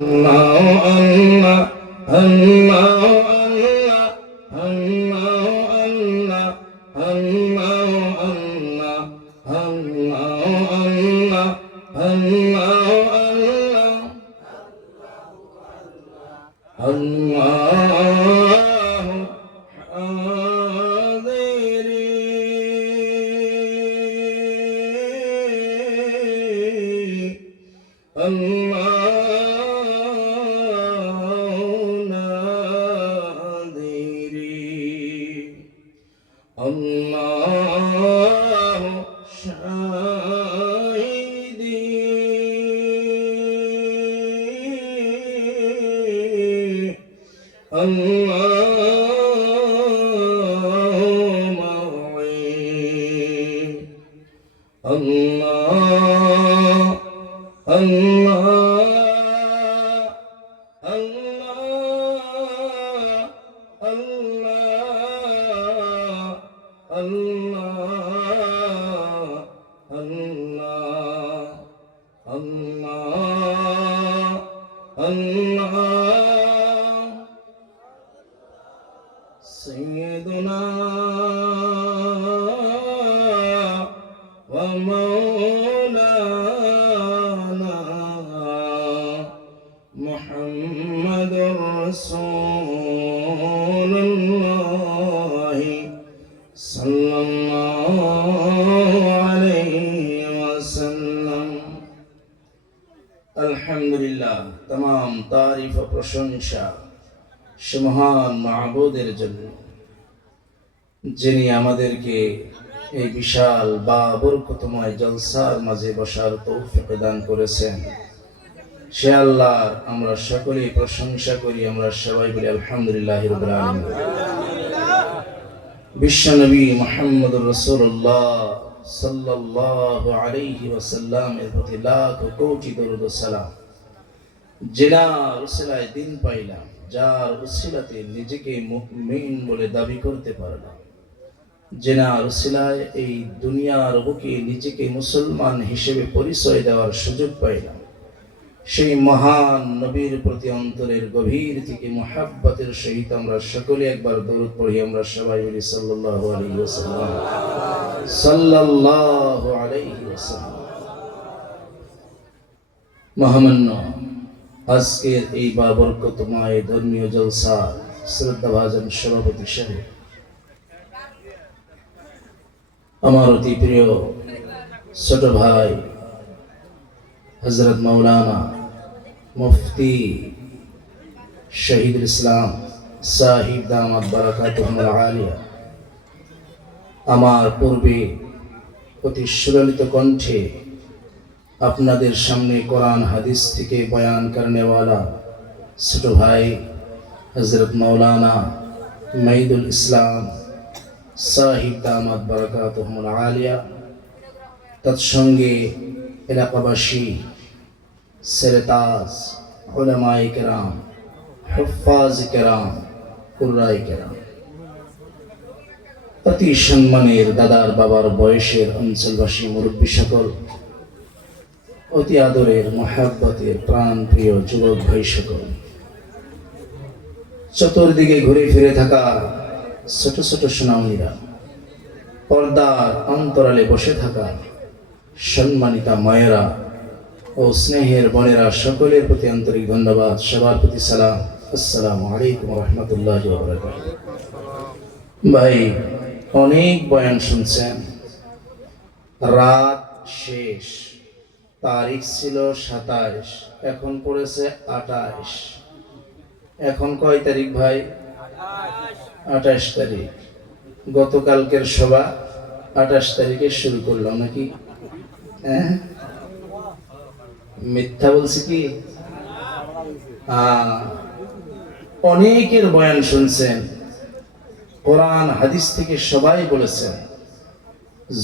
Allah, Allah, Allah, Allah, Allah, Allah, سيدنا ومولانا محمد رسول الله صلى الله عليه وسلم الحمد لله तमाम तारीफ और प्रशंसा সে মহান মাবুদের জন্য যিনি আমাদেরকে এই বিশাল বা বরকতময় জলসার মাঝে বসার তৌফিক দান করেছেন। সে আল্লাহর আমরা সকলেই প্রশংসা করি, আমরা সবাই বলি আলহামদুলিল্লাহি রাব্বিল আলামিন। বিশ্বনবী মুহাম্মদুর রাসূলুল্লাহ সাল্লাল্লাহু আলাইহি ওয়াসাল্লাম এর প্রতি লাখ কোটি দরুদ ও সালাম। যার উসিলায় দিন পাইলাম, যার উসিলাতে নিজেকে মুমিন বলে দাবি করতে পারলাম, যার উসিলায় এই দুনিয়ার বুকে নিজেকে মুসলমান হিসেবে পরিচয় দেওয়ার সুযোগ পাইলাম, সেই মহান নবীর প্রতি অন্তরের গভীর থেকে মুহাব্বতের সহিত আমরা সকলে একবার দরুদ পড়ি। আমরা সবাই বলি সাল্লাল্লাহু আলাইহি ওয়াসাল্লাম, সাল্লাল্লাহু আলাইহি ওয়াসাল্লাম। মহামান্য আজকের এই বাবরকতময় ধর্মীয় জলসা শ্রদ্ধাভাজন সভাপতি সাহেব, আমার অতি প্রিয় ছোট ভাই হযরত মাওলানা মুফতি শহীদুল ইসলাম সাহিব দামাত বারাকাতুহুল আলিয়া, আমার পূর্বে অতি সুললিত কণ্ঠে আপনাদের সামনে কোরআন হাদিস থেকে বয়ান করনেওয়ালা ছোট ভাই হযরত মাওলানা মাইদুল ইসলাম সাহিব দামাত বারাকাতুহুল আলিয়া, তৎসঙ্গে এলাকাবাসী, সেরেতাজ, উলামায়ে কেরাম, হুফাজ কেরাম, কুররায়ে কেরাম, অতি সম্মানের দাদার বাবার বয়সের অঞ্চলবাসী মুরব্বী সকল, অতি আদরের মহাব্বতের প্রাণ প্রিয় যুবক ভাই সকল, চতুর্দিকে ঘুরে ফিরে থাকা ছোট ছোট সোনামণিরা, পর্দার অন্তরালে বসে থাকা সম্মানিতা মায়েরা ও স্নেহের বোনেরা, সকলের প্রতি আন্তরিক ধন্যবাদ, সবার প্রতি সালাম। আসসালামু আলাইকুম ওয়া রাহমাতুল্লাহি ওয়া বারাকাতুহু। ভাই, অনেক বয়ান শুনছেন, রাত শেষ, তারিখ ছিল 27, এখন পড়েছে 28। এখন কয় তারিখ ভাই? 28 তারিখ। গতকালকের সভা 28 তারিখে শুরু করলাম নাকি? হ্যাঁ, মিথ্যা বলছি কি? অনেকের বয়ান শুনছেন, কোরআন হাদিস থেকে সবাই বলেছেন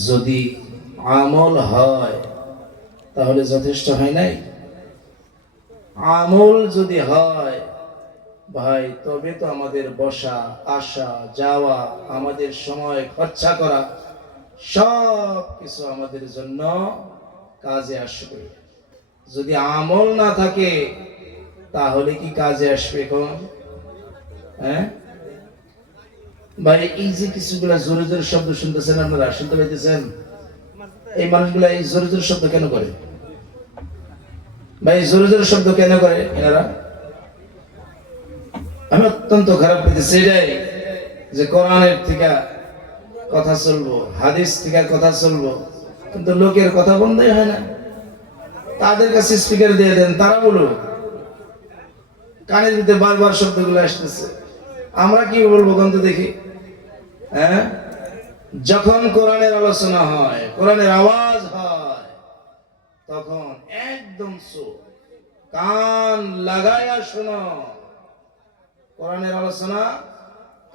যদি আমল হয় তাহলে যথেষ্ট হয় নাই? আমল যদি হয় ভাই, তবে তো আমাদের বসা, আসা, যাওয়া, আমাদের সময় খরচা করা সব কিছু আমাদের জন্য কাজে আসবে। যদি আমল না থাকে তাহলে কি কাজে আসবে কোন? হ্যাঁ ভাই, এই যে কিছুগুলা জোরে জোরে শব্দ শুনতেছেন, আপনারা শুনতে পাইতেছেন? এই মানুষগুলা এই জোরে জোরে শব্দ কেন করে ভাই? জোরে জোরে শব্দ কেন করে এনারা? আমি অত্যন্ত খারাপ পেতেছি এটাই, যে কোরআনের থেকে কথা চলবো, হাদিস থেকে কথা চলবো, কিন্তু লোকের কথা বন্ধই হয় না। তাদের কাছে স্পিকার দিয়ে দেন, তারা বলো, কানের ভিতরে বারবার শব্দগুলো আসতেছে, আমরা কি বলবো কিন্তু দেখি। হ্যাঁ, যখন কোরআনের আলোচনা হয়, কোরআনের আওয়াজ হয়, তখন একদম কান লাগায়া শোনো। কোরআনের আলোচনা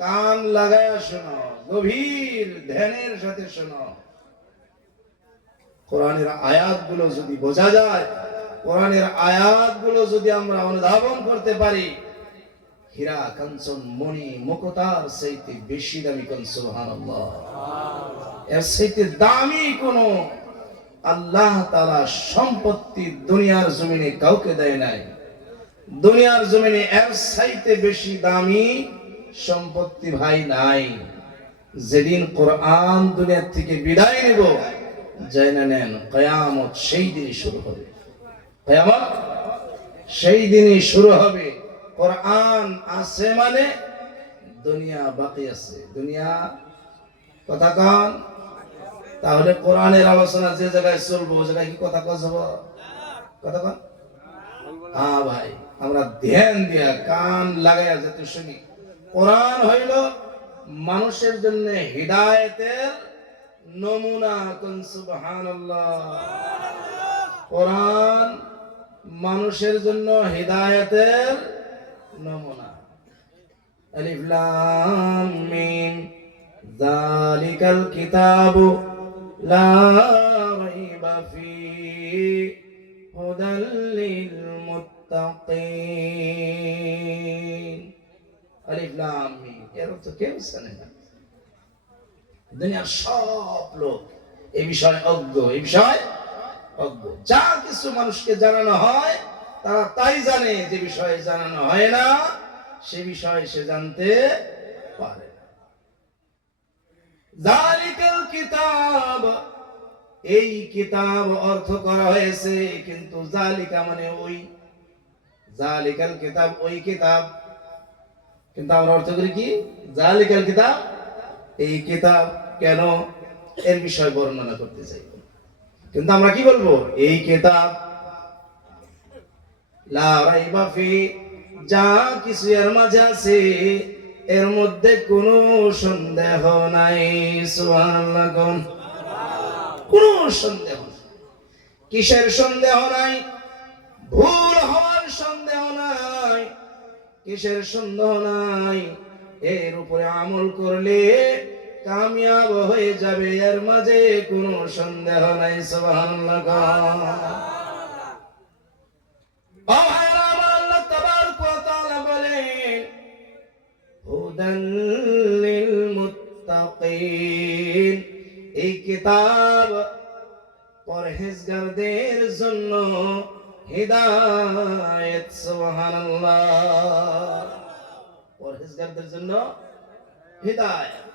কান লাগায়া শোনো, গভীর ধ্যানের সাথে শোনো। কোরআনের আয়াতগুলো যদি বোঝা যায়, কোরআনের আয়াতগুলো যদি আমরা অনুধাবন করতে পারি, হীরা কাঞ্চন মণি মুকুতার চাইতে বেশি দামি কোন? সুবহানাল্লাহ। এর চাইতে দামি কোন আল্লাহ তাআলা সম্পত্তি দুনিয়ার জমিনে কাউকে দেয় নাই। দুনিয়ার জমিনে এর চাইতে বেশি দামি সম্পত্তি ভাই নাই। যেদিন কোরআন দুনিয়া থেকে বিদায় নেব, জেনে নেন কিয়ামত সেই দিনই শুরু হবে। কিয়ামত সেই দিনই শুরু হবে। কোরআন আছে মানে দুনিয়া বাকি আছে। দুনিয়া কথা কন, তাহলে কোরআনের আলোচনা যে জায়গায় চলবো, ওই জায়গায় কি কথা কস হবো? কথা কন। হ্যাঁ ভাই, আমরা ধ্যান দিয়া কান লাগাইয়া যাতে শুনি। কোরআন হইল মানুষের জন্য হিদায়াতের নমুনা। কোন সুবহানাল্লাহ। কোরআন মানুষের জন্য হিদায়াতের নমুনা। আলিফ লাম মিম যালিকাল কিতাবু লা রাইবা ফীহি হুদাল লিল মুত্তাকিন। আলিফ লাম মিম এর অর্থ কেউ জানে না। দুনিয়ার সব লোক এই বিষয়ে অজ্ঞ, এই বিষয়ে অজ্ঞ। যা কিছু মানুষকে জানানো হয় তারা তাই জানে, যে বিষয়ে জানানো হয় না সে বিষয়ে সে জানতে পারে না। যালিকাল কিতাব, এই কিতাব অর্থ করা হয়েছে, কিন্তু যালিকা মানে ওই। যালিকাল কিতাব ওই কিতাব, কিন্তু আমরা অর্থ করি কি? যালিকাল কিতাব এই কিতাব। কেন? এর বিষয় বর্ণনা করতে চাই, কিন্তু আমরা কি বলবো? এই কিতাব লা রাইবা ফি, যা কিছু এর মাঝে আছে এর মধ্যে কোনো সন্দেহ নাই। সুবহানাল্লাহ। কোনো সন্দেহ নাই। কিসের সন্দেহ নাই? ভুল হওয়ার সন্দেহ নাই। কিসের সন্দেহ নাই? এর উপরে আমল করলে কামিয়াব হয়ে যাবে, এর মাঝে কোনো সন্দেহ নাই। সুবহানাল্লাহ। আল্লাহ তাবারক ওয়া তাআলা বলেন হুদাল লিল মুত্তাকিন, এই কিতাব পরহেজগারদের জন্য হিদায়াত। সুবহানাল্লাহ। পরহেজগারদের জন্য হিদায়াত।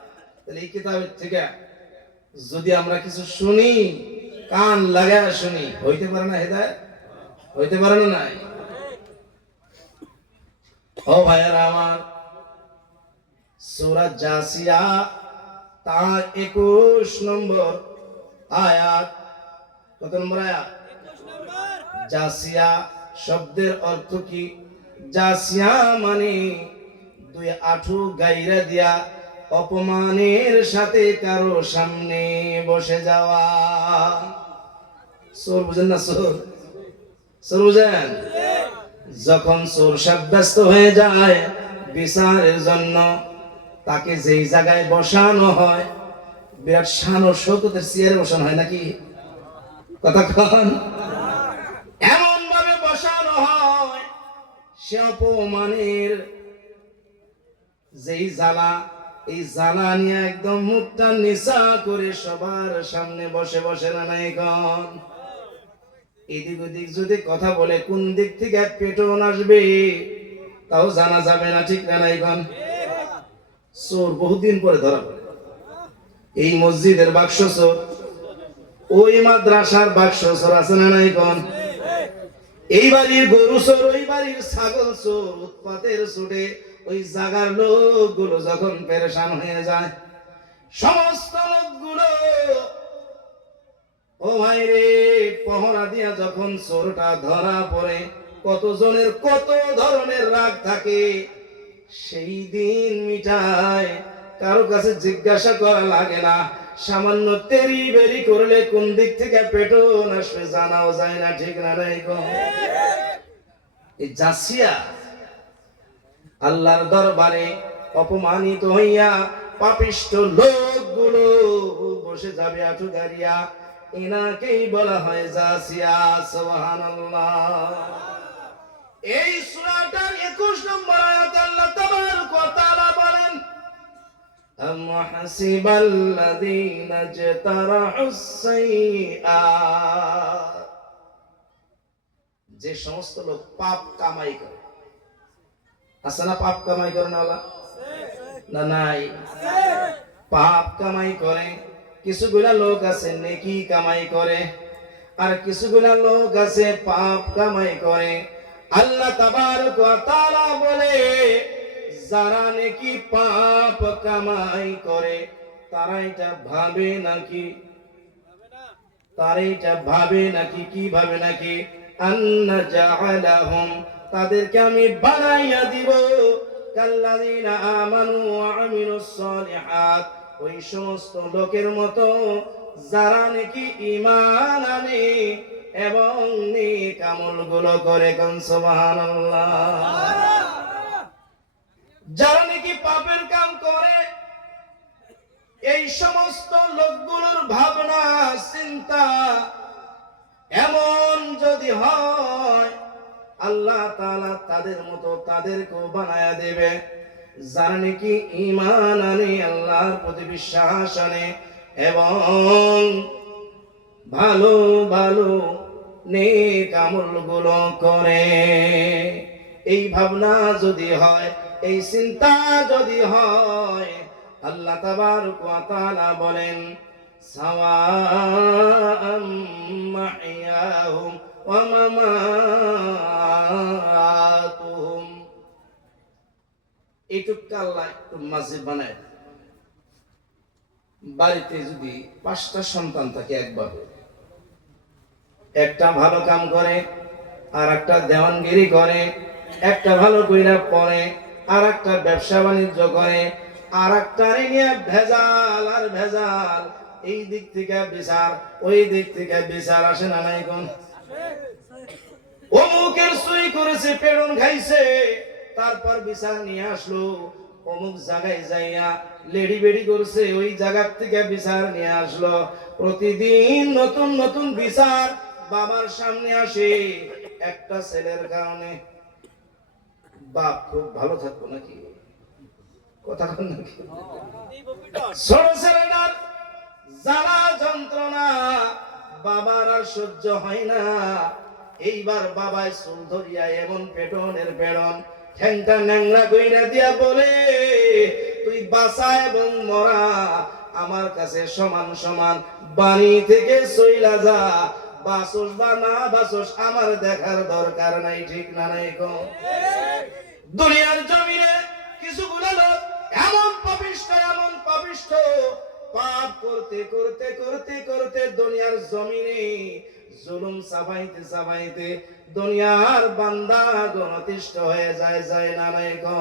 তাহলে এই কিতাবের থেকে যদি আমরা কিছু শুনি, কান লাগায় শুনি, হইতে পারে না হিদায়াত? হইতে পারে না? নাই? ও ভাইয়ারা আমার, সূরা জাসিয়া তার 21 নম্বর আয়াত। কত নম্বর আয়াত? 21 নম্বর। জাসিয়া শব্দের অর্থ কি? জাসিয়া মানে দুই আঁঠু গাইরা দিয়া অপমানের সাথে কারো সামনে বসে যাওয়া। চোর বুঝেন না? চোর, চোর বুঝেন? যখন চোর সাব্যস্ত হয়ে যায় বিচারের জন্য, তাকে যেই জায়গায় বসানো হয়, বিরাট শান ও শৌকতের চেয়ারে বসানো হয় নাকি? কথা কন। এমন ভাবে বসানো হয়, সে অপমানের যেই জ্বালা, এই জ্বালা নিয়ে একদম মুখটা নিচা করে সবার সামনে বসে বসে না নাই গন। এদিক ওদিক যদি কথা বলে কোন দিক থেকে পেটন আসবে তাও জানা যাবে না, ঠিক না নাই কোন? চোর বহুদিন পরে ধরা পড়ে। এই মসজিদের বাক্স চোর, ওই মাদ্রাসার বাক্স চোর আছে না নাই কোন? এই বাড়ির গরু চোর, ওই বাড়ির ছাগল চোর, উৎপাতের ছুটে ওই জাগার লোকগুলো যখন পেরেশান হয়ে যায়, সমস্ত লোকগুলো ও ভাই রে পহরা দিয়া যখন চোরটা ধরা পড়ে, কতজনের কত ধরনের রাগ থাকে, সেই দিন মিটায়, কারো কাছে জিজ্ঞাসা করা লাগে না। সামান্য তেরি বেরি করলে কোন দিক থেকে পেটন আসবে জানাও যায় না, ঠিক না নাই কোন? এই জাসিয়া আল্লাহর দরবারে অপমানিত হইয়া পাপিষ্ঠ লোকগুলো বসে যাবে আঁটু গাড়িয়া, এনাকেই বলা হয় জাসিয়া। সুবহানাল্লাহ। এই সূরাটার 21 নম্বর আয়াতে আল্লাহ তাবারক ওয়া তাআলা বলেন, আম হাসিবাল্লাযীনা ইজতারাহুস সাইয়্যাত, যে সমস্ত লোক পাপ কামাই করে, আছে না পাপ কামাই করে না? না নাই? পাপ কামাই করে। কিছুগুলা লোক আছে নেকি কামাই করে, আর কিছুগুলা লোক আছে পাপ কামাই করে। আল্লাহ তাবারক ওয়া তাআলা বলে, যারা নেকি পাপ কামাই করে তারা এটা ভাবে নাকি, কি ভাবে নাকি, আন্না জাআলাহুম, তাদেরকে আমি বানাইয়া দিব, কাল্লাযীনা আমানু ওয়া আমিলুস সালিহাত, ওই সমস্ত লোকের মতো যারা নাকি ঈমান আনে এবং নেক আমলগুলো করে। কোন সুবহানাল্লাহ। যারা নাকি পাপের কাম করে, এই সমস্ত লোকগুলোর ভাবনা চিন্তা এমন যদি হয়, আল্লাহ তাআলা তাদের মতো তাদেরকেও বানায়া দেবে, যারা নাকি ঈমান আনে, আল্লাহর প্রতি বিশ্বাস আনে এবং ভালো ভালো নেক আমলগুলো করে। এই ভাবনা যদি হয়, এই চিন্তা যদি হয়, আল্লাহ তাবারক ওয়া তাআলা বলেন, সাওয়াআম মাহইয়াহুম ওয়া মামাতুহুম, এইটুকু আল্লাহ একটু মাঝে বানায়। বাড়িতে যদি 5টা সন্তান থাকে, একভাবে একটা ভালো কাম করে, আর একটা দেওয়ানগিরি করে, একটা ভালো কইরা পড়ে, আর একটা ব্যবসা বাণিজ্য করে, আর একটা নিয়ে ভেজাল আর ভেজাল, এই দিক থেকে বিচার, ওই দিক থেকে বিচার, আসে না নাই কোন? অমুকের সই করেছে, পেড়ন খাইছে, তারপর বিচার নিয়ে আসলো, অমুক জায়গায় যাইয়া লেডি বেডি করছে, ওই জায়গার থেকে বিচার নিয়ে আসলো। প্রতিদিন নতুন নতুন বিচার বাবার সামনে আসে। একটা ছেলের কারণে বাপ খুব ভালো থাকতো নাকি? কথা বল নাকি? ছোট ছেলেটার জ্বালা যন্ত্রণা বাবার আর সহ্য হয় না। এইবার বাবাই চুল ধরিয়া এমন পেটনের পেড়ন, ঠ্যাংটা ন্যাংরা কইরা দিয়া বলে, তুই বাঁচা এবং মরা আমার কাছে সমান সমান, বাড়ি থেকে চইলা যা, বাসস বা না বাসস আমার দেখার দরকার নাই, ঠিক না নাই গো? দুনিয়ার জমিনে কিছুগুলো লোক এমন পাপিষ্ঠ পাপ করতে করতে করতে করতে দুনিয়ার জমিনে জুলুম চাবাইতে চাবাইতে দুনিয়ার বান্দা গণতিষ্ঠ হয়ে যায় না নাই গো?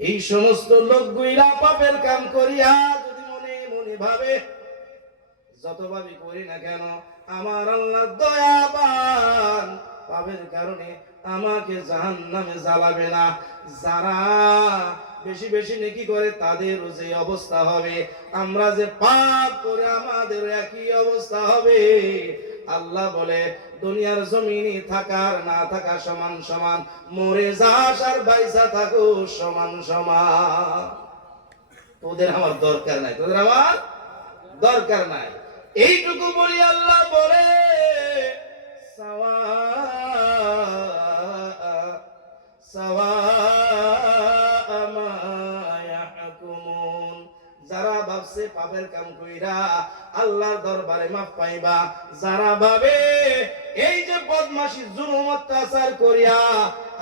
এই সমস্ত লোকগুলা পাপের কাম করিয়া যদি মনে মনে ভাবে, যতভাবে করি না কেন আমার আল্লাহ দয়াবান, পাপের কারণে আমাকে জাহান্নামে জ্বালাবে না। যারা বেশি বেশি নেকি করে তাদেরও যে অবস্থা হবে, আমরা যে পাপ করে আমাদের একই অবস্থা হবে। আল্লাহ বলে, দুনিয়ার জমিনে থাকার না থাকা সমান সমান, মরে যাস আর বাইসা থাকো সমান সমান। তোদের আমার দরকার নাই, তোদের আমার দরকার নাই। এইটুকু বলি আল্লাহ বলে, সাওয়া সাওয়া মা ইয়াহকুমুন। যারা ভাবছে পাপের কাম কইরা আল্লাহর দরবারে মাফ পাইবা, যারা ভাবে এই যে বদমাশি জুলুম অত্যাচার করিয়া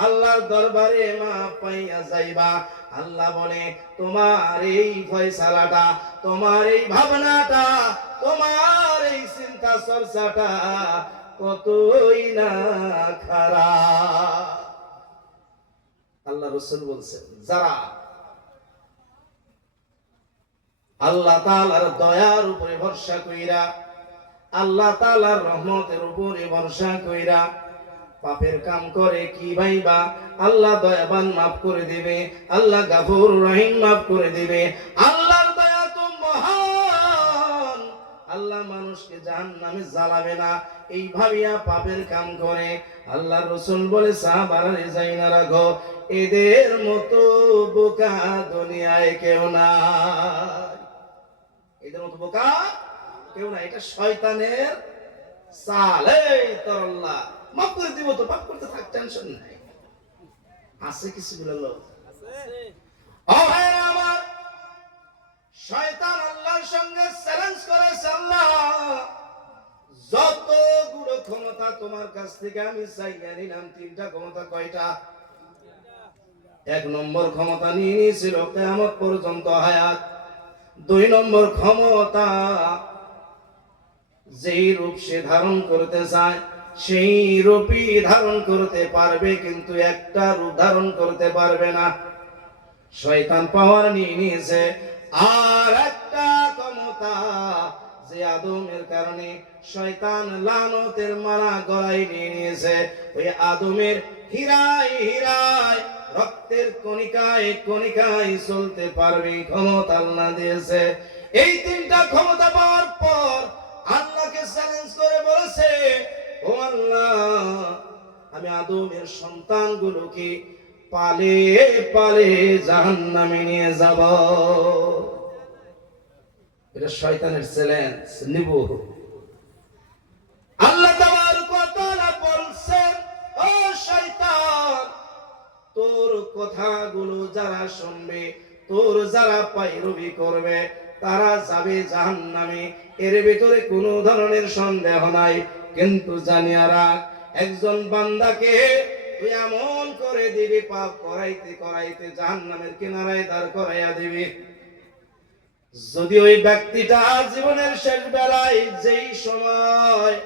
আল্লাহর দরবারে মাফ পাইয়া যাইবা, আল্লাহ বলে তোমার এই ফয়সালাটা, তোমার এই ভাবনাটা, তোমার এই চিন্তা চর্চাটা কতই না খারাপ। আল্লাহ রাসূল বলছেন, যারা আল্লাহ তাআলার দয়ার উপরে ভরসা কইরা, আল্লাহ তাআলার রহমতের উপরে ভরসা কইরা পাপের কাম করে, কি ভাইবা আল্লাহ দয়াবান মাফ করে দিবে, আল্লাহ গাফুর রহিম মাফ করে দিবে, আল্লাহর দয়া তো মহান, আল্লাহ মানুষকে জাহান্নামে জ্বালাবে না, এই ভাবিয়া পাপের কাম করে। আল্লাহর রাসূল বলে, সাহাবারা যাইনা রাখো, এদের মতো বোকা দুনিয়ায় কেউ নাই, এদের মতো বোকা কেউ নাই। এটা শয়তানের চাল। এই তোর আল্লাহ মাফ করে দিব, তো মাফ করতে থাক, টেনশন নাই। আছে কিছুগুলো লোক, ও ভাইরা আমার, শয়তান আল্লাহর সঙ্গে চ্যালেঞ্জ করেছে, আল্লাহ যতগুলো ক্ষমতা তোমার কাছ থেকে আমি চাইয়া নিলাম, তিনটা ক্ষমতা। কয়টা? এক নম্বর ক্ষমতা নিয়ে নিয়েছিল কিয়ামত পর্যন্ত হায়াত। দুই নম্বর ক্ষমতা, যেই রূপ সে ধারণ করতে চায় সেই রূপই ধারণ করতে পারবে, কিন্তু একটা রূপ ধারণ করতে পারবে না। শয়তান পাওয়ার নিয়ে নিয়েছে। আর একটা ক্ষমতা, যে আদমের কারণে শয়তান লানতের মালা গলায় নিয়ে নিয়েছে, ওই আদমের হীরায় হীরায়, রক্তের কণিকায় কণিকায় চলতে পারবে, ক্ষমতা আল্লাহ দিয়েছে। এই তিনটা ক্ষমতা পাওয়ার পর আল্লাহকে চ্যালেঞ্জ করে বলেছে, ও আল্লাহ, আমি আদমের সন্তানগুলোকে পালে পালে জাহান্নামে নিয়ে যাব। এটা শয়তানের চ্যালেঞ্জ নিব। আল্লাহ তাবারক ওয়া তাআলা বলছেন, ও শয়তান, তোর কথাগুলো যারা শুনবে, তোর যারা পায়রবি করবে, তারা যাবে জাহান্নামে, এর ভিতরে কোনো ধরনের সন্দেহ নাই। কিন্তু জানিয়া রাখ, একজন বান্দাকে তুই এমন করে দিবি, পাপ করাইতে করাইতে জাহান্নামের কিনারায় দাঁড় করাইয়া দিবি, যদি ওই ব্যক্তিটা জীবনের শেষ বেলায় যেই সময়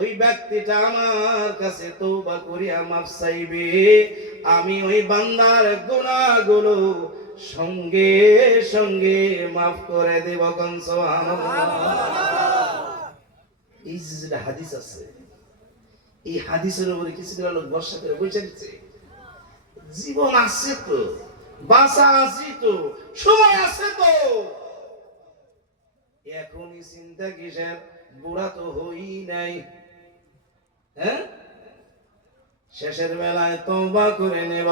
ওই ব্যক্তিটা আমার কাছে তওবা করিয়া মাফ চাইবে, আমি ওই বান্দার গুনাহগুলো সঙ্গে সঙ্গে মাফ করে দেব। কোন সুবহানাল্লাহ। এই যে হাদিস আছে, এই হাদিসের উপরে কিছু লোক ভরসা করে বসে দিচ্ছে। জীবন আছে তো, বাঁচা আছে তো, সময় আছে তো, এখনই চিন্তা কিসের? বুড়া তো হই নাই, হ্যাঁ? শেষের বেলায় তওবা করে নেব।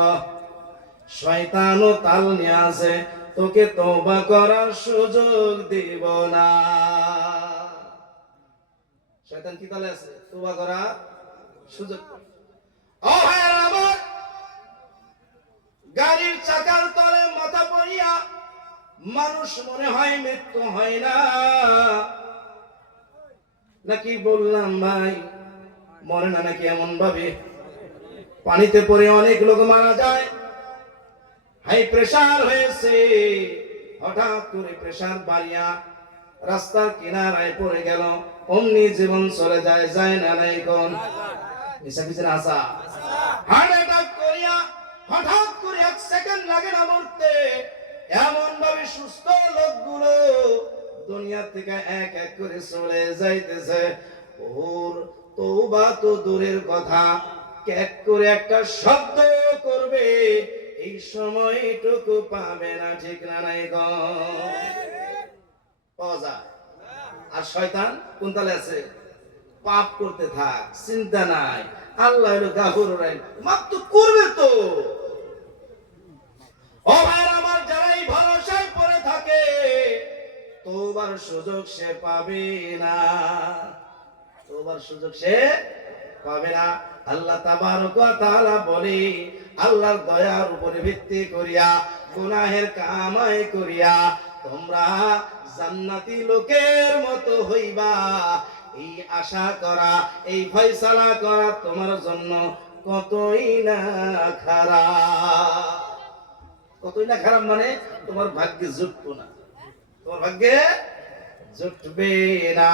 শয়তানও তাল নিয়ে আছে, তোকে তওবা করার সুযোগ দিব না। শয়তান কি তালে আছে? তওবা করার সুযোগ। ও ভাইরা আমার, গাড়ির চাকার তলে মাথা পড়িয়া মানুষ মনে হয় মৃত্যু হয় না, নাকি বললাম ভাই মরে না নাকি? এমন ভাবে পানিতে পড়ে অনেক লোক মারা যায়। হাই প্রেসার হয়েছে, হঠাৎ করে প্রেসার বাড়িয়া রাস্তার কিনারায় পড়ে গেল, অমনি জীবন চলে যায়। যায় না নাই? কোন হিসাব বিচারে আসা হার্ট অ্যাটাক করিয়া হঠাৎ করে 1 সেকেন্ড লাগে না মরতে। এমন ভাবে সুস্থ লোকগুলো দুনিয়া থেকে এক এক করে চলে যাইতেছে। ওর তওবা তো দূরের কথা, এক করে একটা শব্দ করবে এই সময়টুকু পাবে না। ঠিক না নাই? পাওয়া যায়। আর শয়তান কোন তালে আছে? পাপ করতে থাক, চিন্তা নাই, আল্লাহ হলো গাফুর রহিম, মাফ তো করবে তো। ও ভাইরা আমার, যারা এই ভরসায় পড়ে থাকে, তওবার সুযোগ সে পাবে না, তওবার সুযোগ সে পাবে না। আল্লাহ তাবারক ওয়া তাআলা বলে, আল্লাহর দয়ার উপরে ভিত্তি করিয়া গুনাহের কামাই করিয়া তোমরা জান্নাতি লোকের মতো হইবা, এই আশা করা, এই ফয়সালা করা তোমার জন্য কতই না খারাপ। কতই না খারাপ মানে তোমার ভাগ্যে জুটবে না, তোমার ভাগ্যে জুটবে না।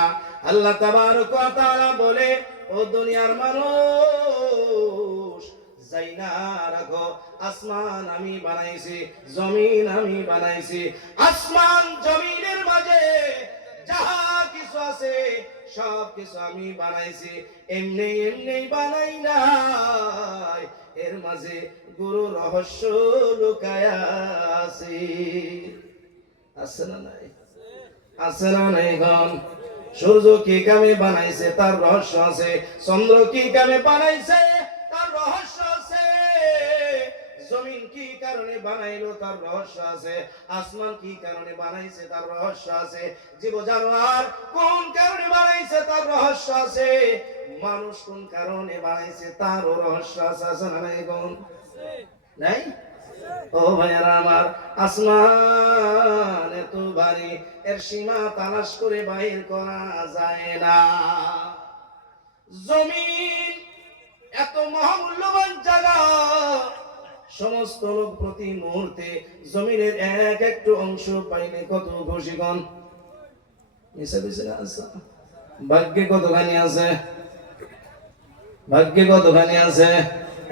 আল্লাহ তাবারক ওয়া তাআলা বলে, ও দুনিয়ার মানুষ যাই না রাখো, আসমান আমি বানাইছি, জমিন আমি বানাইছি, আসমান জমিনের মাঝে যাহা কিছু আছে সব কিছু আমি বানাইছি, এমনি এমনি বানাই নাই, এর মাঝে গুরু রহস্য লুকায়া আছে। আছে না নাই? আছে না নাই গণ? সূর্য কি কামে বানাইছে তার রহস্য আছে, চন্দ্র কি কামে বানাইছে তার রহস্য আছে, জমিন কি কারণে বানাইলো তার রহস্য আছে, আসমান কি কারণে বানাইছে তার রহস্য আছে, জীব জানোয়ার কোন কারণে বানাইছে তার রহস্য আছে, মানুষ কোন কারণে বানাইছে তারও রহস্য আছে। আছে না নাই গণ? নাই? ও ভাইয়ারা আমার, আসমান এত ভারী, এর সীমা তালাশ করে বাইর করা যায় না। জমিন এত মহামূল্যবান জায়গা, সমস্ত লোক প্রতি মুহূর্তে জমিনের এক একটু অংশ পাইলে কত খুশিগণ। ভাগ্যে কতখানি আছে? ভাগ্যে কতখানি আছে?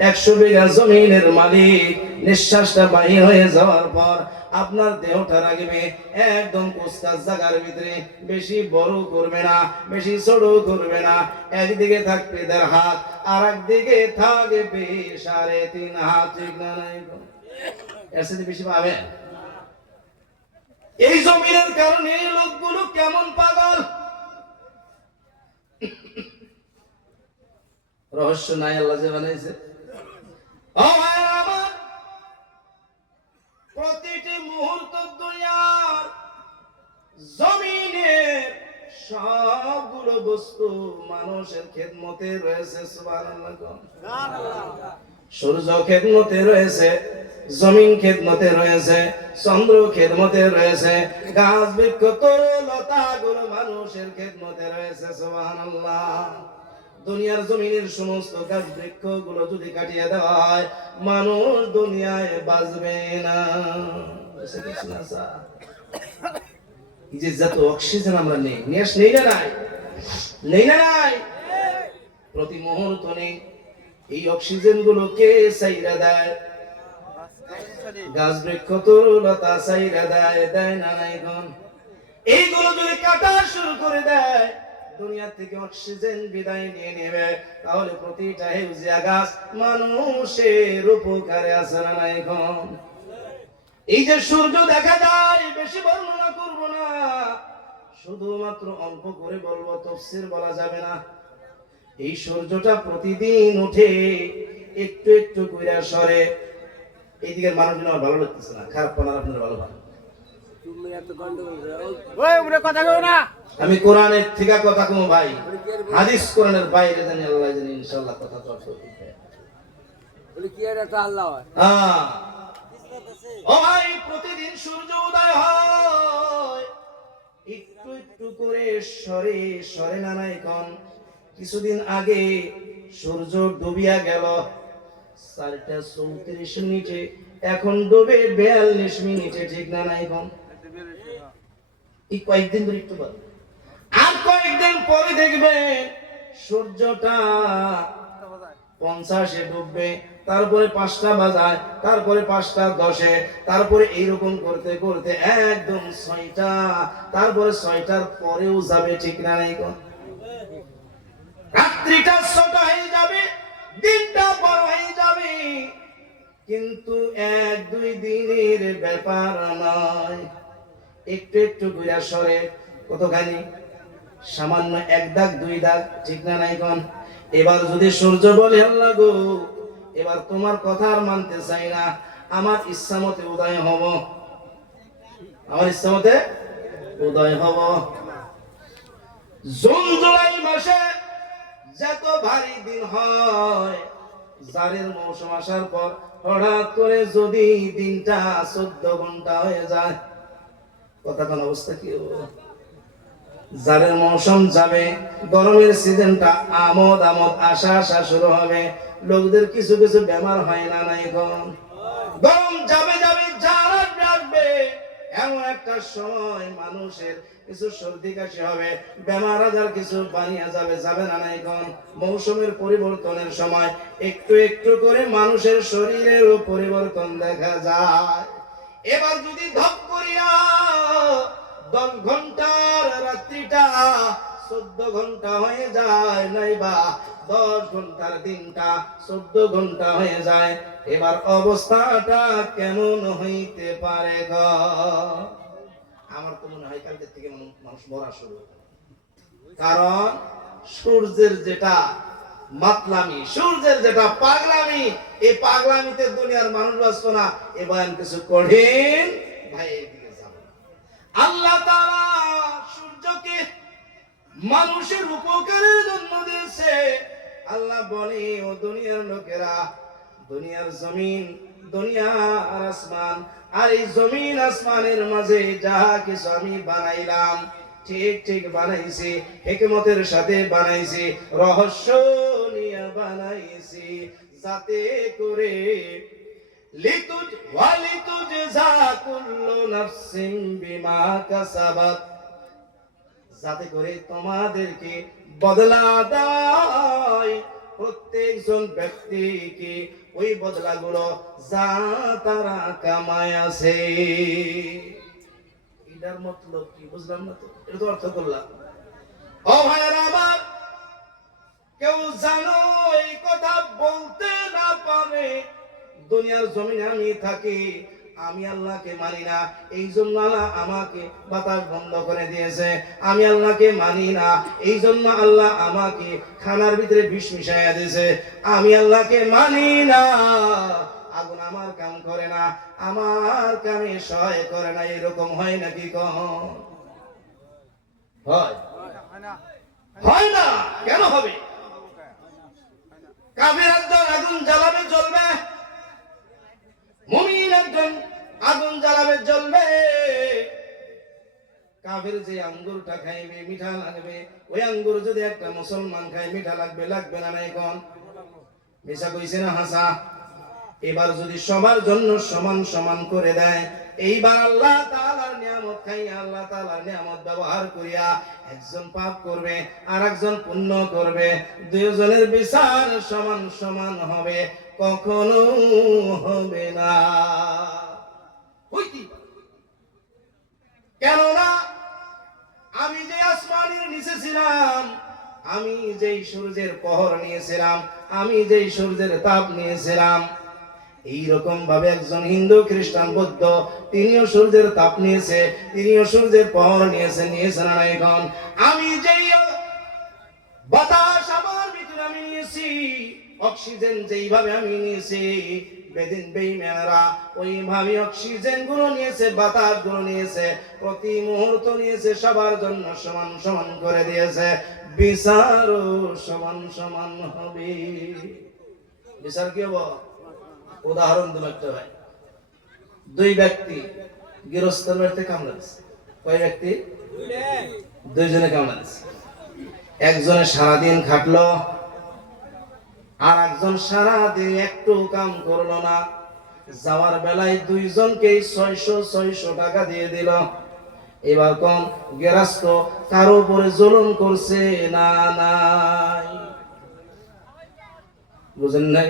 100 বিঘা জমিনের মালিক নিঃশ্বাসটা বাহির হয়ে যাওয়ার পর আপনার দেহটা রাখবে একদম কোসকাস জায়গার ভিতরে, বেশি বড় করবে না, বেশি ছোট করবে না, একদিকে থাকবে 1.5 হাত, আর একদিকে থাকবে 3.5 হাত। ঠিক না নাই? এর সাথে বেশি পাবে? এই জমিনের কারণে লোকগুলো কেমন পাগল। রহস্য নাই আল্লাহ যে বানাইছে। প্রতিটি মুহূর্ত দুনিয়ার জমিনের সবগুলো বস্তু মানুষের খেদমতে রয়েছে। সুবহানাল্লাহ। সূর্য খেদমতে রয়েছে, জমিন খেদমতে রয়েছে, চন্দ্র খেদমতে রয়েছে, গাছ বৃক্ষ তরুলতা গুলো মানুষের খেদমতে রয়েছে। সুবহানাল্লাহ। দুনিয়ার জমিনের সমস্ত গাছ বৃক্ষ গুলো যদি কাটিয়ে দেওয়া হয়, মানুষ দুনিয়ায় বাঁচবে না। এই যে যত অক্সিজেন আমরা নেই, নেই না নাই? নেই না নাই? প্রতি মুহূর্ত নেই। এই অক্সিজেন গুলো কে চাইরা দেয়? গাছ বৃক্ষ তরুলতা চাইরা দেয়, দেয় না নাই গণ? এইগুলো যদি কাটা শুরু করে দেয়, দুনিয়া থেকে অক্সিজেন বিদায় নিয়ে নেবে, তাহলে প্রতিটা হেউজিয়া গাছ মানুষের উপকারে আসে না নাই গণ? এই যে সূর্য দেখা যায়, বেশি বর্ণনা করব না, শুধুমাত্র অল্প করে বলবো, তাফসীর বলা যাবে না। এই সূর্যটা প্রতিদিন উঠে একটু একটু করে সরে। এইদিকে মানুষজন আমার ভালো লাগতেছে না, খারাপ পানার আপনার ভালো ভালো। আমি কোরআনের থেকে কথা কম ভাই, হাদিস কোরআনের বাইরে জানি, আল্লাহ জানি, ইনশাআল্লাহ কথা তো ও ভাই, প্রতিদিন সূর্য উদয় হয়, একটু একটু করে সরে সরে না নাই কোন? কিছুদিন আগে সূর্য ডুবিয়া গেল 4:34 মিনিটে, এখন ডুবে 42 মিনিটে। ঠিক না নাই কোন? এই কয়েকদিন ধরে একটু বল, আর কয়েকদিন পরে দেখবেন সূর্যটা 50-এ ডুববে, তারপরে 5টা বাজায়, তারপরে 5:10, তারপরে এইরকম করতে করতে একদম 6টা, তারপরে 6টার পরেও যাবে। ঠিক না নাই কোন? রাত্রিটা 6টা হয়ে যাবে, দিনটা বড় হয়ে যাবে, কিন্তু 1-2 দিনের ব্যাপার নয়। একটু একটু ঘুরে সরে কতখানি? সামান্য 1 দাগ 2 দাগ। ঠিক না নাই কোন? এবার যদি সূর্য বলে, আল্লাহ গো, এবার তোমার কথা আর মানতে চাই না, আমার ইচ্ছা মতে উদয় হব, আমার ইচ্ছা মতে উদয় হব। জুন জুলাই মাসে যত ভারী দিন হয়, জারের মৌসুম আসার পর হঠাৎ করে যদি দিনটা 14 ঘন্টা হয়ে যায়, কথা কোন অবস্থা কি হবে? জারের মৌসুম যাবে, গরমের সিজনটা আমোদ আমোদ আশা আশা শুরু হবে, লোকদের কিছু কিছু বেমার হয় না নাই গরম যাবে যাবে যারা আসবে, এমন একটা সময় মানুষের কিছু সর্দি কাশি হবে, বেমার আজার কিছু বানিয়ে যাবে, যাবে না নাই গরম। মৌসুমের পরিবর্তনের সময় একটু একটু করে মানুষের শরীরেরও পরিবর্তন দেখা যায়। এবার যদি ধপ করিয়া 10 ঘন্টার রাত্রিটা 14 ঘন্টা হয়ে যায়, নাইবা 10 ঘন্টার দিনটা 14 ঘন্টা হয়ে যায়, এবার অবস্থাটা কেমন হইতে পারে গো? আমার তো মনে হয় কালকে থেকে মানুষ মরা শুরু, কারণ সূর্যের যেটা মাতলামি, সূর্যের যেটা পাগলামি, এই পাগলামিতে দুনিয়ার মানুষ বাঁচতো না। এ বয়ান কিছু কঠিন ভাই, এদিকে যাবো। আল্লাহ তাআলা সূর্যকে মানুষের উপকারের জন্য দিয়েছে। আল্লাহ বলে, ও দুনিয়ার লোকেরা, দুনিয়ার জমিন, দুনিয়া আর আসমান, আর এই জমিন আসমানের মাঝে যাহা কিছু আমি বানাইলাম, ঠিক ঠিক বানাইছি, হিকমতের সাথে বানাইছি, রহস্য নিয়ে বানাইছি, যাতে করে লিতুজ ওয়ালিতুজা কুল্লু নাফসিন বিমা কাসাবাত, যাতে করে তোমাদেরকে বদলা দেয় প্রত্যেকজন ব্যক্তিকে ওই বদলাগুলো যা তারা কামায় আছে। এটার মতলব কি বুঝলাম না তো, এটা তো অর্থ করলাম। ও ভাইরা আমার, কেউ জানো এই কথা বলতে না পারে, দুনিয়ার জমিনে আমি থাকি, আমি আল্লাহকে মানি না, এই জন্য আল্লাহ আমাকে বাতাস বন্ধ করে দিয়েছে, আমি আল্লাহকে মানি না, এই জন্য আল্লাহ আমাকে খানার ভিতরে বিষ মিশাইয়া দিয়েছে, আমি আল্লাহকে মানি না, আগুন আমার কাম করে না, আমার কামে সহায় করে না, এরকম হয় নাকি? কম হয়? হয় না। কেন হবে? কাফের একজন আগুন জ্বালাবে জ্বলবে, মুমিন একজন আগুন জ্বালাবে জ্বলবে। কাফের যে আঙ্গুরটা খাইবে মিঠা লাগবে, ওই আঙ্গুর যদি একটা মুসলমান খায় মিঠা লাগবে, লাগবে না? নাই কোন মিশা কইছে না হাসা? এবার যদি সবার জন্য সমান সমান করে দেয়, এইবার আল্লাহ তাআলার নিয়ামত খাইয়া, আল্লাহ তাআলার নিয়ামত ব্যবহার করিয়া একজন পাপ করবে আর একজন পুণ্য করবে, দুইজনের বিচার সমান সমান হবে? কখনো হবে না। কেননা আমি যে আসমানের নিচে ছিলাম, আমি যেই সূর্যের পহর নিয়েছিলাম, আমি যেই সূর্যের তাপ নিয়েছিলাম, এইরকম ভাবে একজন হিন্দু, খ্রিস্টান, বৌদ্ধ, তিনিও সূর্যের তাপ নিয়েছে, তিনিও সূর্যের পহর নিয়েছেন না? এখন আমি যেই বাতাস আমার ভিতরে আমি নিয়েছি, অক্সিজেন যেইভাবে আমি নিয়েছি, বেদিন বেঈমানরা ওইভাবে অক্সিজেন গুলো নিয়েছে, বাতাস গুলো নিয়েছে, প্রতি মুহূর্ত নিয়েছে, সবার জন্য সমান সমান করে দিয়েছে, বিচারও সমান সমান হবে। বিচার কি হবে? উদাহরণ দিল একটা ভাই, দুই ব্যক্তি গৃহস্থের বাড়িতে কামড়াচ্ছে। কয় ব্যক্তি? দুইজনে কামড়াচ্ছে। একজনে সারাদিন খাটলো, আর একজন সারাদিন একটু কাম করলো না। যাওয়ার বেলায় দুইজনকে 600 টাকা দিয়ে দিল। এবার কোন গেরাস্ত কারো উপরে জুলুম করছে না? নাই। বুঝেন নাই?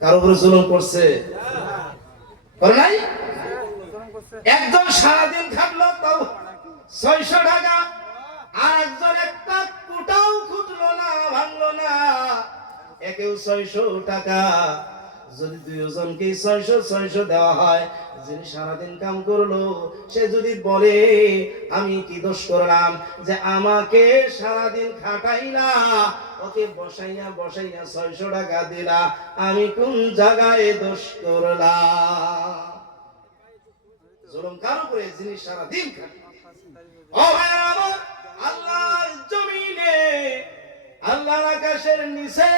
কারো উপরে জুলুম করছে? করে নাই? একজন সারাদিন খাটলো, তাও 600 টাকা, আর একজন একটা কুটাও খুঁটলো না, ভাঙলো না, একেও 600 টাকা। যদি দুইজনকে 600 দেওয়া হয়, যিনি সারাদিন কাম করলো সে যদি বলে আমি কি দোষ করলাম যে আমাকে সারাদিন খাটাইলা, ওকে বসাইয়া 600 টাকা দিলা, আমি কোন জায়গায় দোষ করলাম? জুলুম কার উপরে? যিনি সারাদিন খাটাই। ও ভাই আমার, আল্লাহর জমিনে আল্লাহর আকাশের নিচে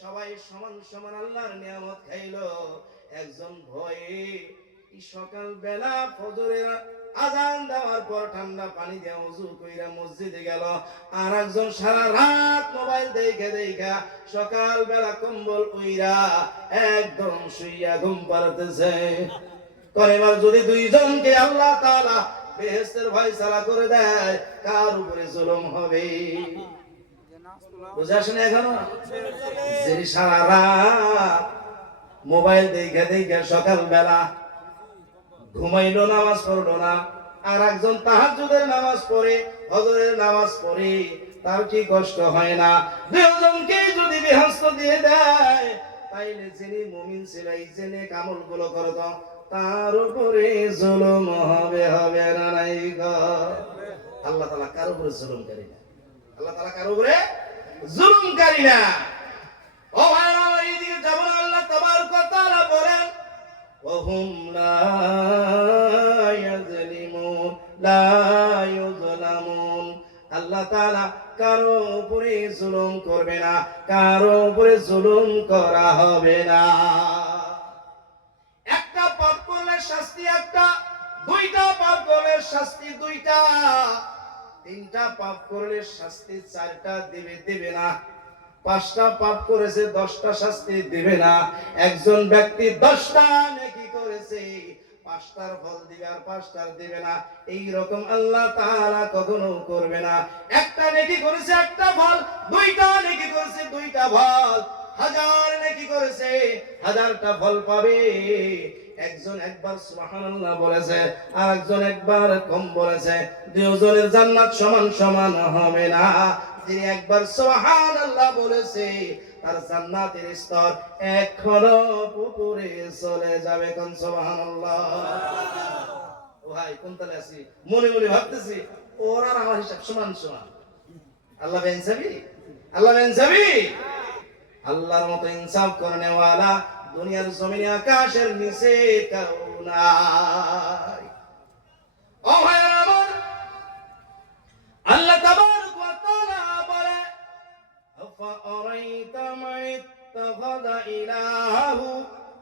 সবাই সমান সমান আল্লাহর নিয়ামত খাইলো। একজন ভয়ে সকাল বেলা ফজরের আজান দেওয়ার পর ঠান্ডা পানি দিয়ে ওযু কইরা মসজিদে গেল, আর একজন সারা রাত মোবাইল দেখা সকাল বেলা কম্বল কইরা একদম শুইয়া ঘুম পাড়াতেছে। কয়বার যদি দুইজনকে আল্লাহ তাআলা বেহেশতের ফয়সালা করে দেয়, কার উপরে জুলুম হবে? বুঝে আসেন এখনো? যে সারা রাত মোবাইল দেখা সকাল বেলা ঘুমাইলো, নামাজ পড়লো না, আর একজন তাহাজ্জুদের নামাজ পড়ে, ফজরের নামাজ পড়ে, তার কি কষ্ট হয় না? দুজনকে যদি বেহেশত দিয়ে দেয়, তাইলে যিনি মুমিন ছিল, এই জেনে কামল গুলো করত, তার উপরে জুলুম হবে না নাই গো? আল্লাহ তাআলা কার উপরে জুলুম করে না। আল্লাহ তাআলা কার উপরে জুলুমকারী না। ও ভাই, এইদিকে যাব না। আল্লাহ তাবারক ওয়া তাআলা বলেন, ওয়াহুম লা ইয়াজলিমুন লা ইউযলামুন। আল্লাহ তাআলা কারো উপরে জুলুম করবে না, কারো উপরে জুলুম করা হবে না। একটা পাপ করলে শাস্তি একটা, দুইটা পাপ করলে শাস্তি দুইটা, তিনটা পাপ করলে শাস্তি চারটা দিবে না, পাঁচটা পাপ করেছে 10টা শাস্তি দিবে না। একজন ব্যক্তি 10টা নেকি করেছে, 5টার ফল দিবে আর 5টার দিবে না। এই রকম আল্লাহ তাআলা কখনো করবে না। একটা নেকি করেছে একটা ফল, দুইটা নেকি করেছে দুইটা ফল, 1000 নেকি করেছে 1000টা ফল পাবে। একজন একবার সুবহানাল্লাহ বলেছে, আর একজন একবার কম বলেছে, দুজনের জান্নাত সমান সমান হবে না। যিনি একবার সুবহানাল্লাহ বলেছে, তার জান্নাতের স্তর এখনো পুকুরে চলে যাবে। কোন সুবহানাল্লাহ? ও ভাই, কোন তালে আছি? মনে মনে ভাবতেছি ওর আর আমার হিসাব সমান সমান। আল্লাহ বেনসাবি, আল্লাহ বেনসাবি। আল্লাহর মতো ইনসাফ করনে ওয়ালা দুনিয়ার জমিনে আকাশের নিচে কেউ নাই। ও ভাই আমার, আল্লাহ তাবারক ওয়া তাআলা বলে, আফারাইতা মান ইত্তাখাযা ইলাহু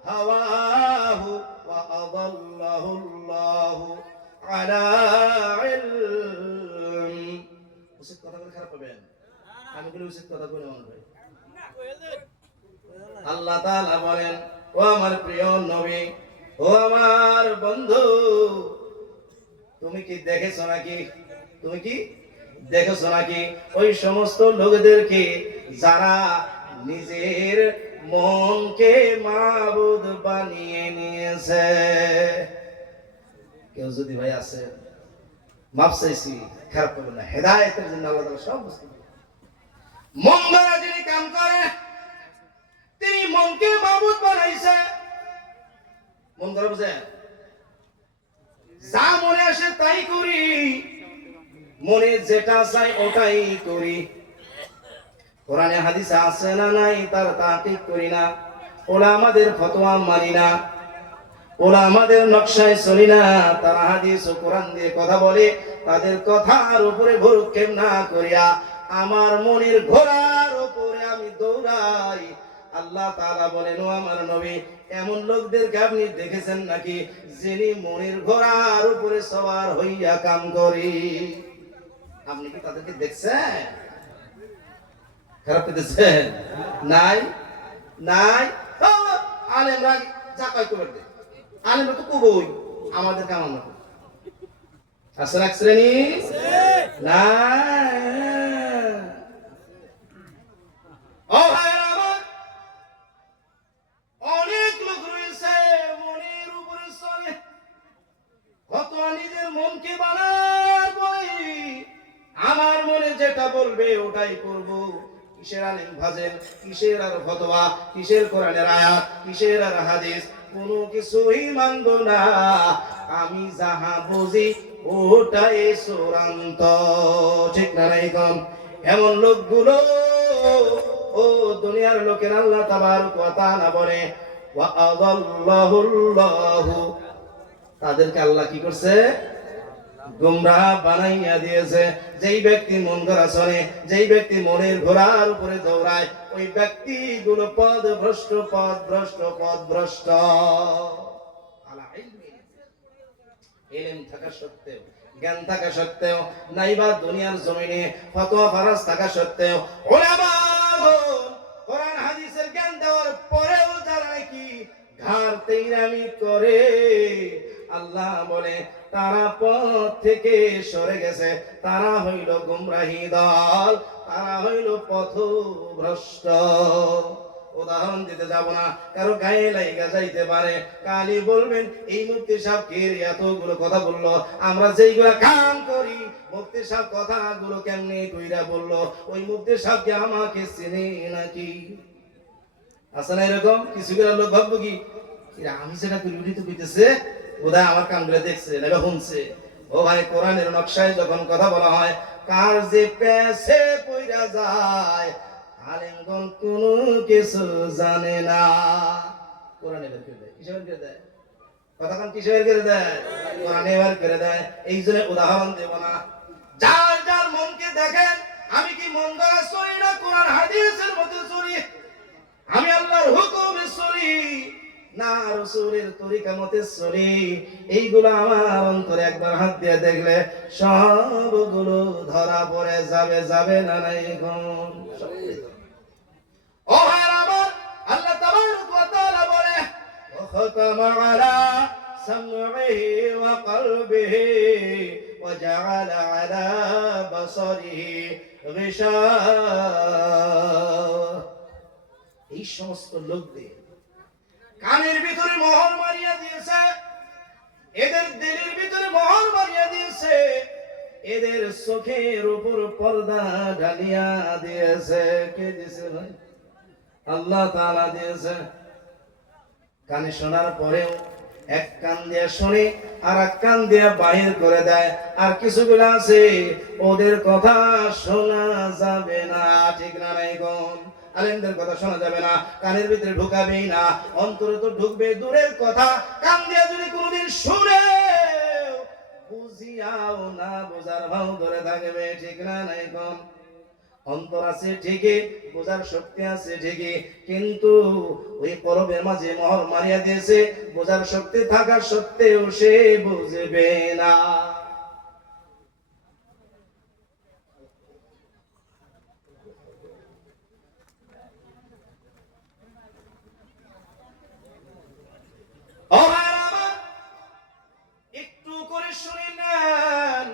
হাওয়াহু ওয়া আযাল্লাহু আল্লাহু আলা ইলম। উচিত কথা বলে খারাপ পাবেন? আমি বলি উচিত কথা বলে মনে হয়। আল্লাহ তাআলা বলেন, ও আমার প্রিয় নবী, ও আমার বন্ধু, তুমি কি দেখেছো নাকি, তুমি কি দেখেছো নাকি ওই সমস্ত লোকদেরকে যারা নিজের মনকে মাবুদ বানিয়ে নিয়েছে? কেউ যদি ভাই আছে, মাফ চাইছি, খারাপ করবেন না, হেদায়েতের জন্য আল্লাহ তাআলা সব বুঝতে পারে। মন দ্বারা যিনি কাম করে, তিনি মনকে মাবুদ বানাইছে। মন দ্বারা বুঝে, যা মনে আসে তাই করি, মনে যেটা চাই ওটাই করি। কোরআনে হাদিসে আছে না নাই তার তাহকিক করি না, ওরা আমাদের ফতোয়া মানি না, ওরা আমাদের নকশায় চলি না। তারা হাদিস ও কোরআন দিয়ে কথা বলে, তাদের কথার উপরে ভরুক্ষেপ না করিয়া আমার মনের ঘোড়ার উপরে আমি দৌড়াই। আল্লাহ তাআলা বলেন, ও আমার নবী, এমন লোকদেরকে আপনি দেখেছেন নাকি যিনি মনের ঘোড়ার উপরে সওয়ার হইয়া কাম করি? আপনি কি তাদেরকে দেখছেন? খারাপ পেতেছেন? নাই নাই। আলেমরা যা কয় করে দে, আলেমরা তো কবই, আমাদের কামান না। আসলে এক শ্রেণী না। ও ভাই আমার, অনেক লোক রয়েছে মনের উপরে চলে, কত নিজের মনকে বানার পরে আমার মনে যেটা বলবে ওটাই করব। কিসের আলেম ভাজেন, কিসের আর ফতোয়া, কিসের কোরআনের আয়াত, কিসের আর হাদিস, কোনো কিছুই মানব না। আমি যাহা বুঝি ওটাই চূড়ান্ত। ঠিক না নাই কম? এমন লোকগুলো ও দুনিয়ার লোকের আল্লাহ তাবারক ওয়া তাআলা বলে, ওয়া আযাল্লাহুল্লাহু, তাদেরকে আল্লাহ কি করছে? গুমরাহ বানাইয়া দিয়েছে। যেই ব্যক্তি মন গড়া চলে, যেই ব্যক্তি মনের ঘোড়ার উপরে দৌড়ায়, ওই ব্যক্তিগুলো পথভ্রষ্ট, পথভ্রষ্ট, পথভ্রষ্ট। আলা ইলমি, ইলম থাকা সত্ত্বেও, জ্ঞান থাকা সত্ত্বেও, নাইবা দুনিয়ার জমিনে ফতোয়া ফারাজ থাকা সত্ত্বেও, উলামাগণ কোরআন হাদিসের জ্ঞান দেওয়ার পরেও যারা নাকি ঘাড় তেইরামি করে, আল্লাহ বলে তারা পথ থেকে সরে গেছে, তারা হইল গুমরাহি দল, তারা হইল পথভ্রষ্ট। উদাহরণ দিতে যাব না, কারো গায়ে লাইগা যাইতে পারে, কালি বলবেন এই মুফতি সাহেব কে এতগুলো কথা বললো, আমরা যেইগুলা কাম করি মুফতি সাহেব কথাগুলো কেমনে কইরা বললো, ওই মুফতি সাহেব কি আমাকে চিনে নাকি? আছে না এরকম কিছু করে লোক ভাববো কি আমি যেটা করি তো কইতেছে, বোধহয় আমার কামগুলো দেখছে না শুনছে। ও ভাই, কোরআনের নকশায় যখন কথা বলা হয়, কার যে পেছে পইরা যায়, আলেমগণ কোনো কিছু জানে না। কোরআনে বের করে দেয়, কিসে বের করে দেয়? কথাক্ষণ কিসে বের করে দেয়? কোরআনে বের করে দেয়। এই জন্য উদাহরণ দেব না। যার যার মনকে দেখেন, আমি কি মন দ্বারা চলি না কোরআন হাদিসের মধ্যে চলি? আমি আল্লাহর হুকুমে চলি না রাসূলের তরিকা মতে চলি? এইগুলো আমার অন্তরে একবার হাত দিয়ে দেখলে সবগুলো ধরা পড়ে যাবে, যাবে না নাই কোন? ও ভাইরা আমার, আল্লাহ তাবারক ওয়া তাআলা বলে ওয়া খাতামা আলা সামঈহি ওয়া কলবিহি ওয়া জাআলা আলা বাসারিহি গিশাওয়া। এই সমস্ত লোকদের কানের ভিতরে মোহর মারিয়া দিয়েছে, এদের দিলের ভিতরে মোহর মারিয়া দিয়েছে, এদের চোখের উপর পর্দা ঢালিয়া দিয়েছে। কে দিয়েছে ভাই? আল্লাহ তাআলা দিয়েছে। কানে শোনার পরেও এক কান দিয়ে শুনে আর এক কান দিয়ে বাহির করে দেয়। আর কিছুগুলো আছে ওদের কথা শোনা যাবে না, ঠিক না নাই কোন? আলেমদের কথা শোনা যাবে না, কানের ভিতরে ঢুকাবেই না, অন্তরে তো ঢুকবে দূরের কথা। কান দিয়ে যদি কোনোদিন শুনে বুঝিয়াও না, বোঝার ভাও ধরে থাকবে, ঠিক না নাই কোন? অন্তর আছে ঠিকই, বোঝার শক্তি আছে ঠিকই, কিন্তু ওই পরবের মাঝে মোহর মারিয়া দিয়েছে, বোঝার শক্তি থাকা সত্ত্বেও সে বুঝবে না। একটু করে শুনে নেন,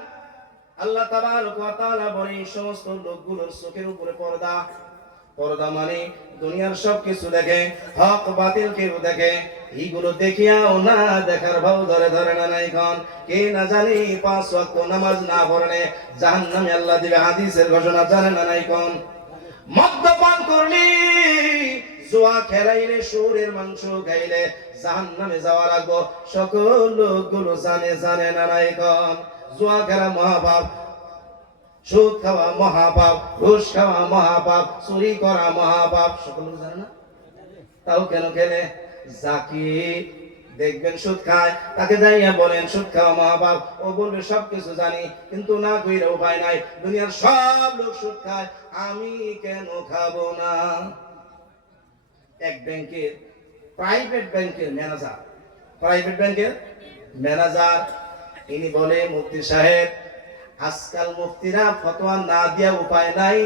আল্লাহ তাবারক ওয়া তাআলা বলে এই সমস্ত লোকগুলোর চোখের উপরে পর্দা। পর্দা মানে দুনিয়ার সবকিছু দেখে, হক বাতিল কেউ দেখে, এইগুলো দেখিয়াও না দেখার ভাও ধরে ধরে না নাই কোন? কে না জানি 5 ওয়াক্ত নামাজ না পড়লে জাহান্নামে আল্লাহ দিবে, হাদিসের ঘোষণা জানে না নাই কোন? মদ্যপান করলি, জুয়া খেলাইলে, শুয়োরের মাংস খাইলে জাহান্নামে যাওয়া লাগবে, সকল লোকগুলো জানে, জানে না নাই কোন? জুয়া খেলা মহাপাপ, সুদ খাওয়া মহাপাপ, ঘুষ খাওয়া মহাপাপ, চুরি করা মহাপাপ, সকল জানে না? তাও কেন খেলে? যাকে দেখবেন সুদ খায়, তাকে যাইয়া বলেন সুদ খাওয়া মহাপাপ, ও বলবে সবকিছু জানি, কিন্তু না কইরা উপায় নাই, দুনিয়ার সব লোক সুদ খায়, আমি কেন খাবো না? এক ব্যাংকের, প্রাইভেট ব্যাংকের ম্যানেজার, প্রাইভেট ব্যাংকের ম্যানেজার, ইনি বলে মুফতি সাহেব, আজকাল মুফতিরা ফতোয়া না দিয়া উপায় নাই,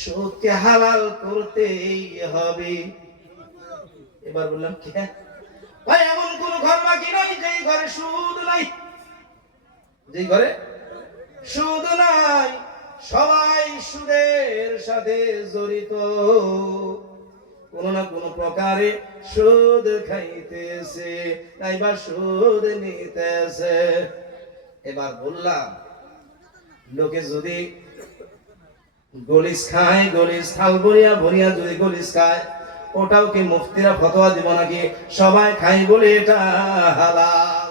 সুদকে হালাল করতেই হবে। এবার বললাম কি ভাই, এমন কোন ঘর বাকি নাই যেই ঘরে সুদ নাই, যেই ঘরে সুদ নাই, সবাই সুদের সাথে জড়িত, কোন না কোন প্রকারে সুদ খাইতেছে, নাইবা সুদ নিতেছে। এবার বললাম, লোকে যদি গলিস খায়, গলিস থাল ভরিয়া ভরিয়া যদি গলিস খায়, ওটাও কি মুফতিরা ফতোয়া দিব নাকি সবাই খাই বলে এটা হালাল?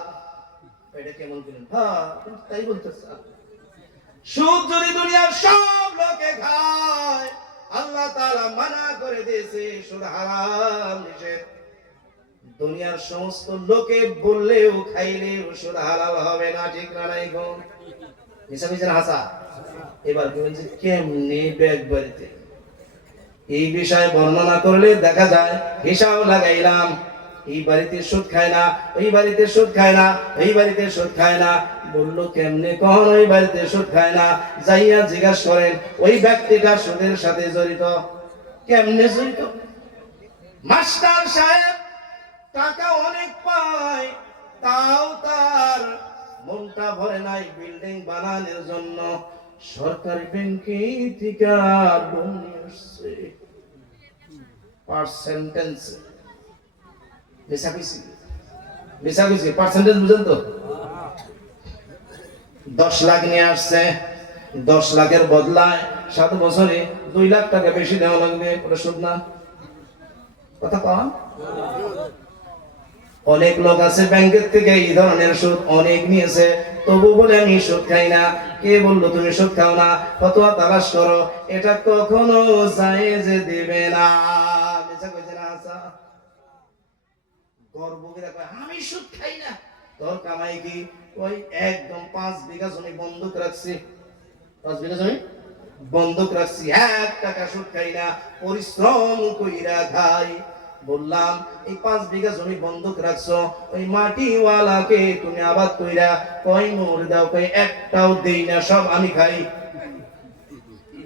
এটা কেমন করেন? হ্যাঁ, তাই বলতেছে। সুদ যদি দুনিয়ার সব লোকে খায়, আল্লাহ তাআলা মানা করে দিয়েছে, সুদ হারাম, নিষেধ। দুনিয়ার সমস্ত লোকে বললেও খাইলে ওষুধ হালাল হবে না, ঠিক না নাই গো? মিশামিশির হাসা। এবার কি বলছে, কেমনি ব্যাগ বাড়িতে এই বিষয়ে বর্ণনা করলে দেখা যায় হিসাব লাগাইলাম, এই বাড়িতে সুদ খায় না, ওই বাড়িতে সুদ খায় না, ওই বাড়িতে সুদ খায় না। বললো কেমনে? কখন ওই বাড়িতে সুদ খায় না? যাইয়া জিজ্ঞাসা করেন ওই ব্যক্তিটা সুদের সাথে জড়িত। কেমনে জড়িত? মাস্টার সাহেব টাকা অনেক পায়, তাও তার মনটা ভরে নাই বিল্ডিং বানানোর জন্য। সরকারি ব্যাংকে থেকে লোন নিয়ে আসছে পার্সেন্টেজ, বেশাবেশি পার্সেন্টেজ বুঝেন তো? 10 লাখ নিয়ে আসছে, 10 লাখের বদলায় 7 বছরে 2 লাখ টাকা বেশি দেওয়া লাগবে। ওটা সুদ না? কথা পাওয়া? অনেক লোক আছে ব্যাংকের থেকে এই ধরনের সুদ অনেক নিয়েছে, তবু বলে আমি সুদ খাই না। কে বললো তুমি সুদ খাও না? ফতোয়া তালাশ করো, এটা কখনো জায়েজ দিবে না। বেচা কইছে না? আচ্ছা, গর্ব করে কয় আমি সুদ খাই না। তোর কামাই কি? ওই একদম 5 বিঘা জমি বন্ধক রাখছি, 5 বিঘা জমি বন্ধক রাখছি, 1 টাকা সুদ খাই না, পরিশ্রম কইরা খাই। বললাম এই 5 বিঘা জমি বন্ধক রাখছো, ওই মাটিওয়ালাকে তুমি আবাদ কইরা কয় মোর দাও? কই একটাও দেই না, সব আমি খাই।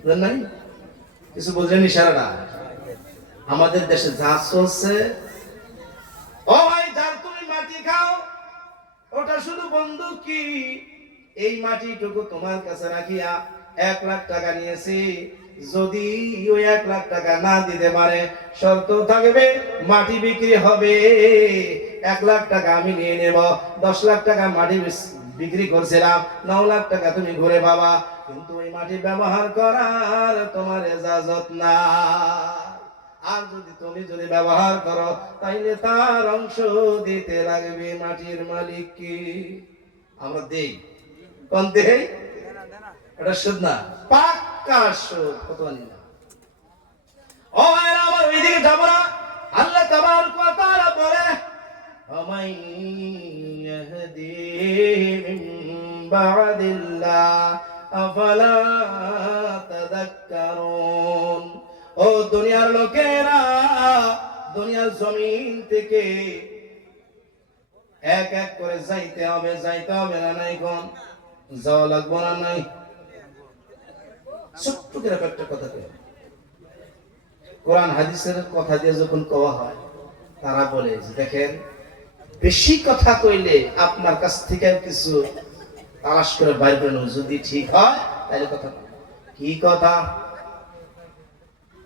বুঝলেন নাই? কিছু বুঝলেন ইশারাটা? আমাদের দেশে যা চলছে, ও ভাই যার তুমি মাটি খাও ওটা শুধু বন্ধক কি? এই মাটিটুকু তোমার কাছে রাখিয়া 1 লাখ টাকা নিয়েছি, যদি ওই 1 লাখ টাকা না দিতে পারে শর্ত থাকবে মাটি বিক্রি হবে, 1 লাখ টাকা আমি নিয়ে নেব। 10 লাখ টাকা মাটি বিক্রি করছিলাম, 9 লাখ টাকা তুমি ঘুরে পাবা, কিন্তু ওই মাটি ব্যবহার করার তোমার ইজাজত না। আর যদি ব্যবহার করো তাইলে তার অংশ দিতে লাগবে মাটির মালিককে। আমরা দেই, কোন দেই? এটা সুদ না, পাক্কা সুদ। ফতোয়া নিলাম। ও ভাইরা আমার, ওইদিকে যাব না। আল্লাহ তাবারক ওয়া তাআলা বলে ওয়ামান ইয়াহদি মিন বা'দিল্লাহ আফালা তাযাক্কারুন। ও দুনিয়ার লোকেরা, দুনিয়ার জমিন থেকে এক এক করে যাইতে হবে না? নাই কোন যাওয়া লাগবো না? নাই? ছোট্ট করে একটা কথা কই, কোরআন হাদিসের কথা দিয়ে যখন কওয়া হয় তারা বলে যে দেখেন, বেশি কথা কইলে আপনার কাছ থেকে কিছু তালাশ করে বাইর করে নেব, যদি ঠিক হয় তাহলে কথা। কি কথা?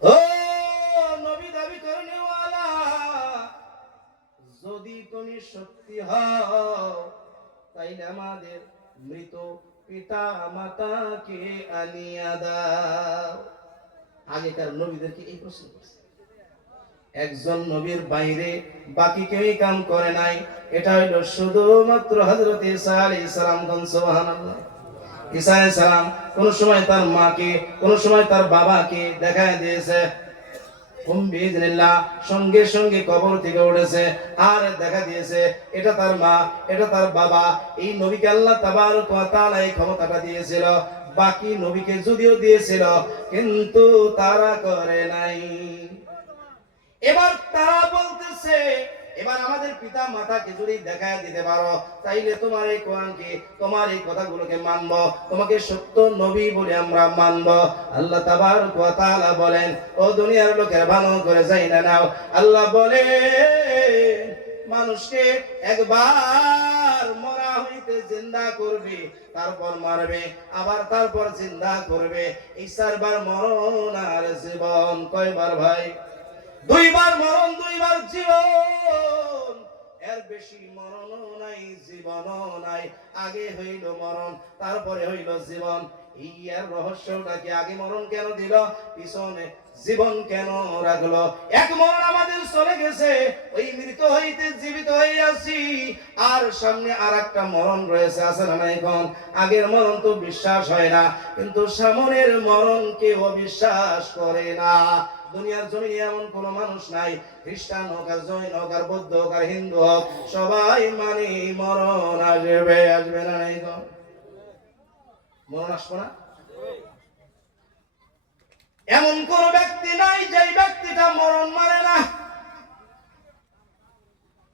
ও নবী দাবি করেনেওয়ালা, যদি তুমি সত্যি হও তাইলে আমাদের মৃত পিতা মাতাকে আনিয়া দাও। আগেকার নবীদেরকে এই প্রশ্ন করছে। একজন নবীর বাইরে বাকি কেউই কাম করে নাই। এটা হইল শুধুমাত্র হযরত ঈসা আলাইহিস সালাম। সুবহানাল্লাহ। ঈসা আলাইহিস সালাম কোন সময় তার মাকে, কোন সময় তার বাবাকে দেখায় দিয়েছে, সঙ্গে সঙ্গে কবর থেকে উঠেছে আর দেখা দিয়েছে এটা তার মা, এটা তার বাবা। এই নবীকে আল্লাহ তাবারক ওয়া তাআলা এই ক্ষমতাটা দিয়েছিল, বাকি নবীকে যদিও দিয়েছিল কিন্তু তারা করে নাই। এবার তারা বলতেছে, এবার আমাদের পিতা মাতাকে যদি দেখায় দিতে পারো তাইলে তোমার এই কোরআনকে, তোমার এই কথাগুলোকে মানব, তোমাকে সত্য নবী বলে আমরা মানব। আল্লাহ তাবারক ওয়া তাআলা বলেন, ও দুনিয়ার লোকের ভালো করে যাই না নাও। আল্লাহ বলে মানুষকে একবার মরা হইতে জিন্দা করবে, তারপর মারবে, আবার তারপর জিন্দা করবে। এই 4 বার মরণ আর জীবন। কয়বার ভাই? 2 বার মরণ, 2 বার জীবন। এর বেশি মরণও নাই, জীবনও নাই। আগে হইল মরণ, তারপরে হইল জীবন। এই এর রহস্যটা কি? আগে মরণ কেন দিল, পিছনে জীবন কেন রাখলো? এক মরণ আমাদের চলে গেছে, ওই মৃত হইতে জীবিত হয়ে আছি, আর সামনে আর একটা মরণ রয়েছে, আছে না নাই? এখন আগের মরণ তো বিশ্বাস হয় না, কিন্তু সামনের মরণ কেউ বিশ্বাস করে না। দুনিয়ার জমিনে এমন কোন মানুষ নাই, খ্রিস্টান হোক আর জৈন হোক আর বৌদ্ধ হোক আর হিন্দু হোক, সবাই মানে মরণ আসবে, আসবে না? নাই তো মরণ আসবো না? এমন কোন ব্যক্তি নাই যে ব্যক্তিটা মরণ মানে না।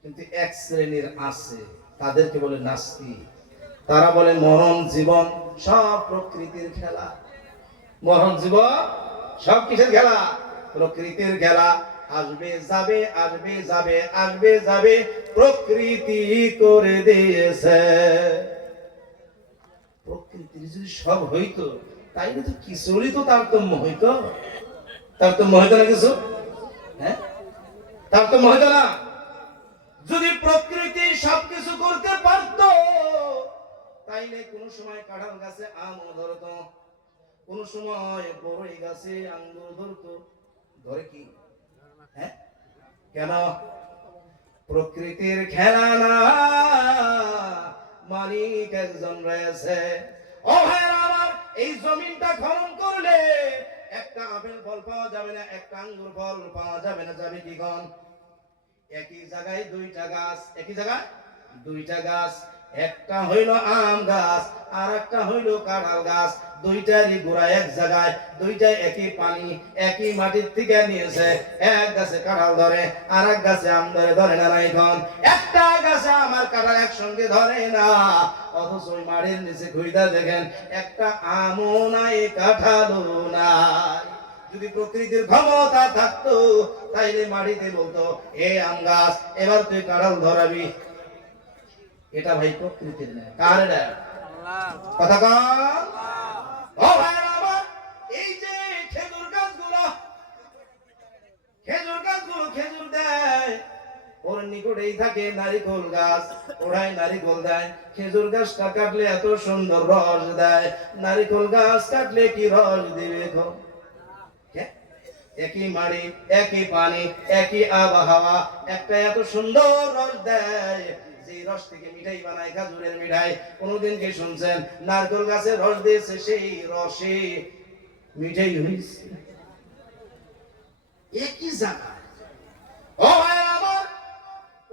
কিন্তু এক শ্রেণীর আছে, তাদেরকে বলে নাস্তিক। তারা বলে মরণ জীবন সব প্রকৃতির খেলা। মরণ জীবন সব কিসের খেলা? প্রকৃতির খেলা। আসবে যাবে, আসবে যাবে, আসবে যাবে, প্রকৃতি করে দিয়েছে। প্রকৃতির যদি সব হইতো তাইলে তো কিছুরই তো তারতম্য হইতো। তারতম্য হইতো না কিছু? হ্যাঁ, তারতম্য হইতো না। যদি প্রকৃতি সবকিছু করতে পারত তাইলে কোন সময় কাঁঠাল গাছে আম ধরতো, কোন সময় বড়ই গাছে আঙ্গুর ধরতো। ধরে কি? হ্যাঁ, কেন? প্রকৃতির খেলা না, মালিক একজন রয়েছে। ও ভাই আমার, এই জমিনটা খনন করলে একটা আপেল ফল পাওয়া যাবে না, একটা আঙ্গুর ফল পাওয়া যাবে না। যাবে কি গন? একই জায়গায় দুইটা গাছ, একই জায়গায় দুইটা গাছ, একটা হইল আম গাছ আর একটা হইল কাঁঠাল গাছ। দুইটারই গোড়া এক জায়গায়, দুইটাই একই পানি, একই মাটির থেকে নিয়েছে। এক গাছে কাঁঠাল ধরে আর এক গাছে আম ধরে, ধরে না? নাই এখন একটা গাছে আমার কাঁঠাল একসঙ্গে ধরে না, অথচ ওই মাটির নিচে খুঁজে দেখেন একটা আমও নাই, কাঁঠালও নাই। যদি প্রকৃতির ক্ষমতা থাকতো তাইলে মাটিতে বলতো, এ আম গাছ এবার তুই কাঁঠাল ধরাবি। এটা ভাই প্রকৃতির না, কার এটা? কথা কন। ও ভাই আমার, এই যে খেজুর গাছগুলো, খেজুর গাছগুলো খেজুর দেয়, ওর নিকটেই থাকে নারিকেল গাছ, ওরাই নারিকেল দেয়। খেজুর গাছটা কাটলে এত সুন্দর রস দেয়, নারিকেল গাছ কাটলে কি রস দিবে? একই মাটি, একই পানি, একই আবহাওয়া, একটা এত সুন্দর রস দেয়, যে রস থেকে মিঠাই বানায়, খেজুরের মিঠাই। কোনদিন কি শুনছেন নারকেল গাছের রস দিয়েছে সেই রসে মিঠাই হয়েছে? একই জায়গা। ও ভাই আমার,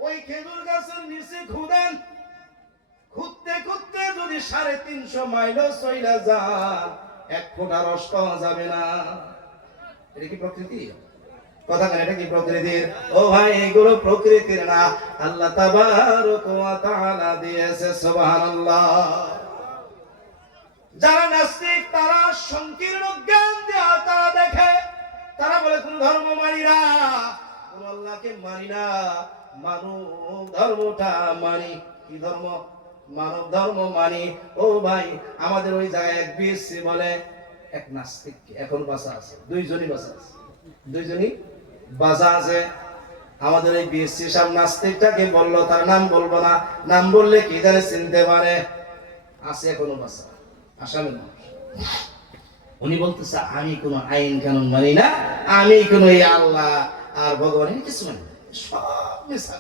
ওই খেজুর গাছের নিচে খুঁদেন, খুঁজতে খুঁজতে যদি 350 মাইলও চইলা যান, এক ফোঁটা রস পাওয়া যাবে না। এটা কি প্রকৃতি? কথা বলেন, এটা কি প্রকৃতির? ও ভাই, এগুলো প্রকৃতির না, আল্লাহ তাবারক ওয়া তাআলা দিয়েছে। সুবহানাল্লাহ। যারা নাস্তিক তারা সংকীর্ণ জ্ঞান দেয়া, তারা দেখে, তারা বলে কোন ধর্ম মানি না, কোন আল্লাহকে মানি না, মানব ধর্মটা মানি। কি ধর্ম? মানব ধর্ম মানি। ও ভাই, আমাদের ওই জায়গায় এক বিএসসি বলে, এক নাস্তিক এখন বাঁচা আছে, দুইজনই বাঁচা আছে, দুইজনই বাঁচা আছে। আমাদের এই বিএসসি সাহেব নাস্তিকটাকে বললো, তার নাম বলবো না, নাম বললে কি জানে চিনতে পারে, আছে এখনো বাঁচা, আসামি মানুষ। উনি বলতেছে আমি কোনো আইন কানুন মানি না, আমি কোনো আল্লাহ আর ভগবানের কিছু মানি না, সব মিথ্যা,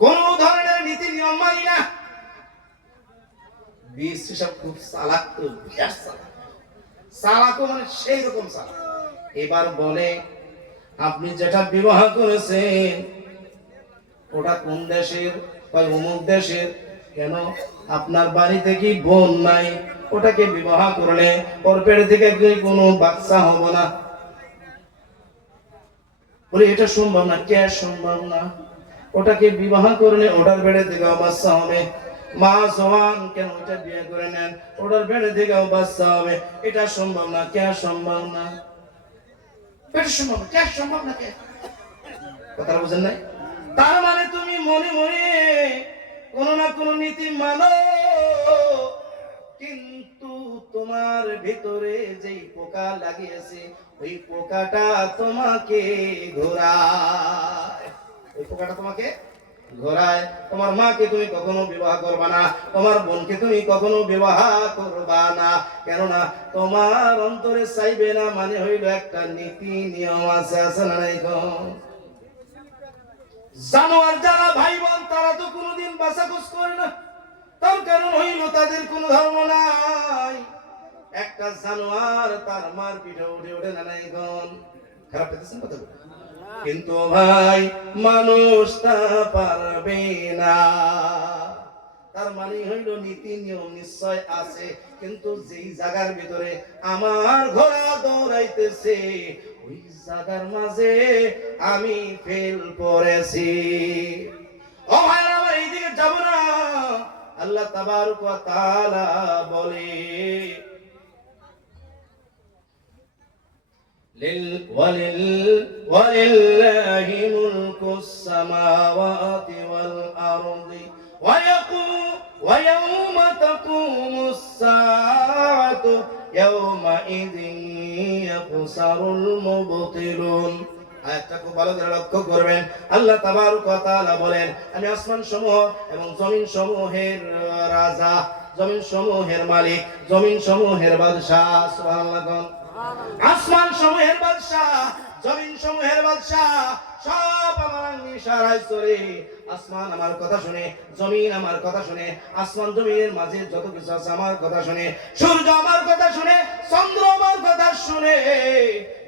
কোন ধরনের নীতি নিয়ম মানি না। বিএসসি সাহেব খুব চালাক, তো বিরাট চালাক, চালাকও মানে সেই রকম চালাক। এবার বলে, আপনি যেটা বিবাহ করেছেন ওটা কোন দেশের? অমুক দেশের। কেন? আপনার বাড়িতে কি বোন নাই? ওটাকে বিবাহ করলে ওর পেট থেকে কোনো বাচ্চা হবে না। বলে এটা সম্ভব না। কে সম্ভব না? ওটাকে বিবাহ করলে ওটার পেটে থেকে বাচ্চা হবে। মা জওয়ান, কেন ওইটা বিয়ে করে নেন, ওটার পেটে থেকে বাচ্চা হবে। এটা সম্ভব না। কে সম্ভব না? পেট সম্ভব, কে সম্ভব না? কে? কথা বুঝেন নাই? তার মানে তুমি মনে মনে কোন না কোন নীতি মানো, কিন্তু তোমার ভিতরে যেই পোকা লাগিয়েছে ওই পোকাটা তোমাকে ঘোরায়, ওই পোকাটা তোমাকে ঘোরায়। তোমার মাকে তুমি কখনো বিবাহ করবা না, তোমার বোনকে তুমি কখনো বিবাহ করবা না, কেননা তোমার অন্তরে চাইবে না, মানে হইল একটা নীতি নিয়ম আছে, আছে না নাই? জানোয়ার যারা ভাই বোন তারা তো কোনোদিন বাঁচাখোঁজ করে না, তার কারণ হইল তাদের কোনো ধর্ম নাই। একটা জানোয়ার তার মার পিঠে উঠে ওঠে না নাই গন, খারাপ পেতেছেন কথা বলে, কিন্তু ভাই মানুষ তা পারবে না। তার মানে হইল নীতি নিয়ম নিশ্চয় আছে, কিন্তু যেই জায়গার ভিতরে আমার ঘোড়া দৌড়াইতেছে ওই জায়গার মাঝে আমি ফেল পড়েছি। ও ভাই আমার এইদিকে যাব না। আল্লাহ তাবারক ওয়া তাআলা বলে ولله ملك السماوات والأرض ويوم تقوم الساعة يومئذ يخسر المبطلون। আয়াতটা খুব ভালো করে লক্ষ্য করবেন। আল্লাহ তাবারক ওয়া তাআলা বলেন, আমি আসমান সমূহ এবং জমিন সমূহের রাজা, জমিন সমূহের মালিক, জমিন সমূহের বাদশা। সুবহানাল্লাহ। আসমান সমূহের বাদশা, জমিন সমূহের বাদশা সব আমার ইশারায় চলে। আসমান আমার কথা শুনে, জমিন আমার কথা শুনে, আসমান জমিনের মাঝে যত কিছু আছে আমার কথা শুনে, সূর্য আমার কথা শুনে, চন্দ্র আমার কথা শুনে,